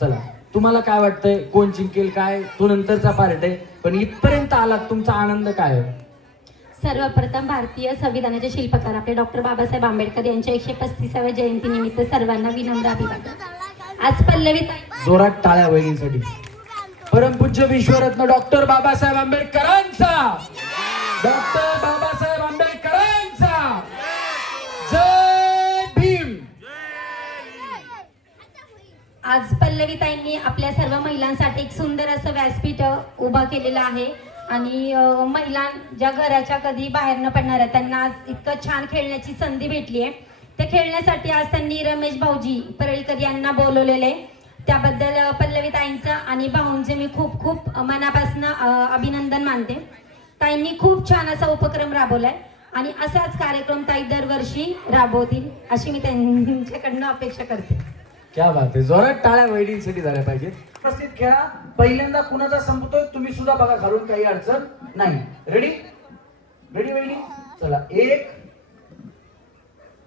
चला तुम्हाला काय वाटतंय कोण जिंकेल काय? तो नंतरचा पार्ट आहे, पण इथपर्यंत आलात, तुमचा आनंद काय आहे? सर्वप्रथम भारतीय संविधानाचे शिल्पकार आपले डॉक्टर बाबासाहेब आंबेडकर यांच्या 135व्या जयंतीनिमित्त सर्वांना विनम्र अभिवादन. आज पल्लवी जोरात टाळ्या वहिनींसाठी. परमपूज्य विश्वरत्न डॉक्टर बाबासाहेब आंबेडकरांचा, डॉक्टर बाबासाहेब आंबेडकरांचा जय भीम. आज पल्लवीताईंनी आपल्या सर्व महिलांसाठी एक सुंदर असं व्यासपीठ उभा केलेलं आहे आणि महिला ज्या घराच्या कधी बाहेर न पडणार आहेत त्यांना आज इतकं छान खेळण्याची संधी भेटली आहे. त्या खेळण्यासाठी आज त्यांनी रमेश भाऊजी परळीकर यांना बोलवलेले. त्याबद्दल पल्लवीताईंचं आणि भाऊंचे मी खूप खूप मनापासून अभिनंदन मानते. ताईंनी खूप छान असा उपक्रम राबवलाय आणि असाच कार्यक्रम ताई दरवर्षी राबवतील अशी मी त्यांच्याकडनं अपेक्षा करते. क्या बात आहे. जोरात टाळ्या वहिनींसाठी झाल्या पाहिजेत. उपस्थित खेळा. पहिल्यांदा कुणाचा संपतोय तुम्ही सुद्धा बघा, घालून काही अडचण नाही. रेडी? रेडी वहिनी? चला 1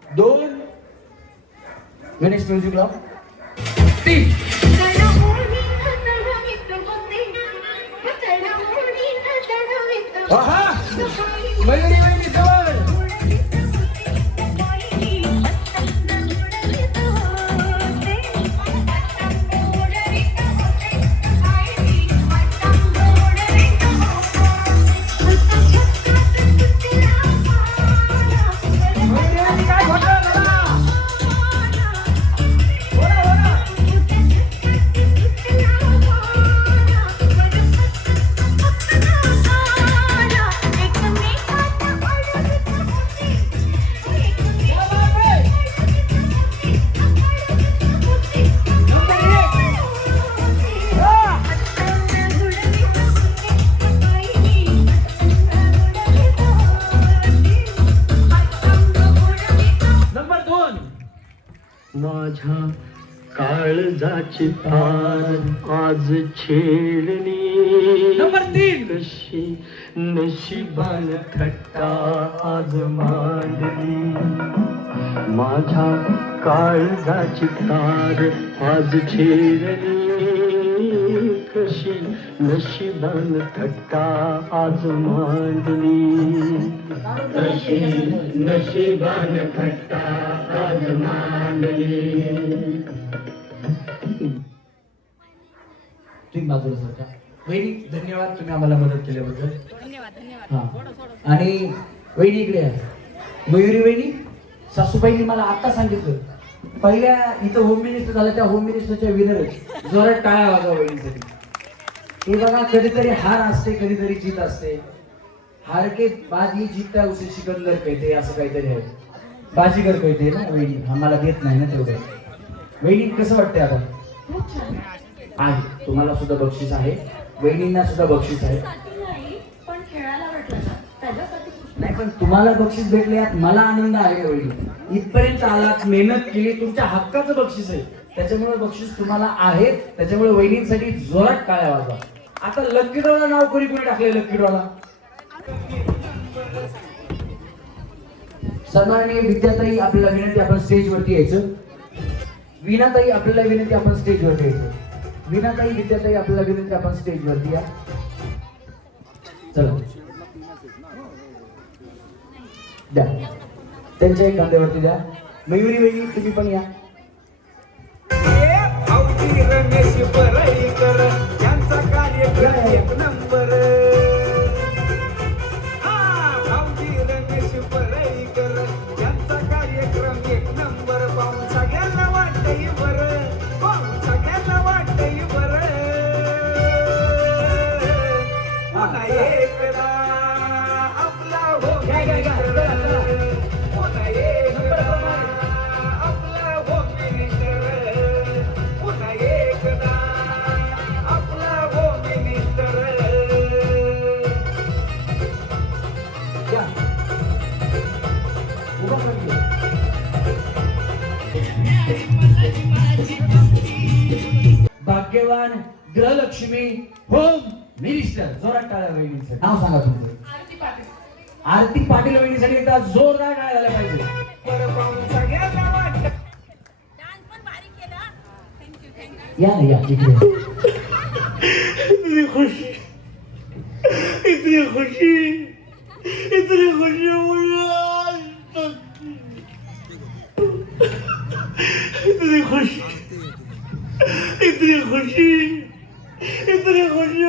2 गणेश म्युझिक लाव. 3 आहा मयुरी वहिनी जवळ. माझ्या काळजाची तार आज छेडली. नंबर 3 कशी नशिबान थट्टा आज मांडली. माझ्या काळजाची तार आज छेडली. कशी नशिबान थट्टा आज मांडली. कशी नशिबान थट्टा आज मांडली. तुम्ही बाजूला सरका. वहिनी धन्यवाद, तुम्ही आम्हाला मदत केल्याबद्दल. धन्यवाद. हा आणि वहिनी इकडे आहे. मयुरी वहिनी, सासूबाईंनी मला आता सांगितलं पहिल्या इथं होम मिनिस्टर झालं, त्या होम मिनिस्टरच्या विनर जोरात टाळ्या वाजवा वहिनीसाठी. हे बघा कधीतरी हार असते, कधीतरी जीत असते. हार के बाद ही जीतता उसे सिकंदर कहते, असं काहीतरी आहे. बाजीगर कहते ना वहिनी, आम्हाला देत नाही ना तेवढं. वहिनी कसं वाटतंय आता? आहे तुम्हाला सुद्धा बक्षीस आहे, वहिनींना सुद्धा बक्षीस आहे. पण खेळायला भेटलं ना त्याच्यासाठी नाही पण तुम्हाला बक्षीस भेटले यात मला आनंद आहे. वहिनी इथपर्यंत आलात, मेहनत केली, तुमच्या हक्काचं बक्षीस आहे, त्याच्यामुळे बक्षीस तुम्हाला आहे. त्याच्यामुळे वहिनींसाठी जोरात टाळ्या वाजवा. आता लकी ड्रॉला नाव कोणी कोणी टाकले? लकी ड्रॉला सन्माननीय विद्याताई आपल्याला विनंती, आपण स्टेजवरती यायचं. वीणाताई आपल्याला विनंती, आपण स्टेजवरती यायचं. विनाताई विद्याताई आपल्याला विनंती आपण स्टेजवरती या. चला द्या त्यांच्या एक खांद्यावरती द्या. मयुरी वहिनी तुम्ही पण या. भाऊजी रमेश परळीकर यांचा कार्यक्रम एक नंबर. भाऊजी रमेश परळीकर यांचा कार्यक्रम एक नंबर. पाहून सगळ्यांना वाटतंय बरं, पाहून सगळ्यांना वाटतंय बरं. पुन्हा एकदा आपला हो पुन्हा एकदा आपला हो मिनिस्टर. पुन्हा एकदा आपला हो मिनिस्टर. या. उभा करून घ्या. भाग्यवान गृहलक्ष्मी होम मिनिस्टर. जोरात टाळ्या वहिनींसाठी. नाव सांगा तुमचं. आरती पाटील वहिनीसाठी एकदा जोरदार टाळ्या झाल्या पाहिजे. बरं पाहून सगळ्यांना वाटतं. या ना या इकडे. इतनी खुशी इतनी खुशी इतनी खुशी मुझे आज तक इतनी खुशी इतनी खुशी इतनी खुशी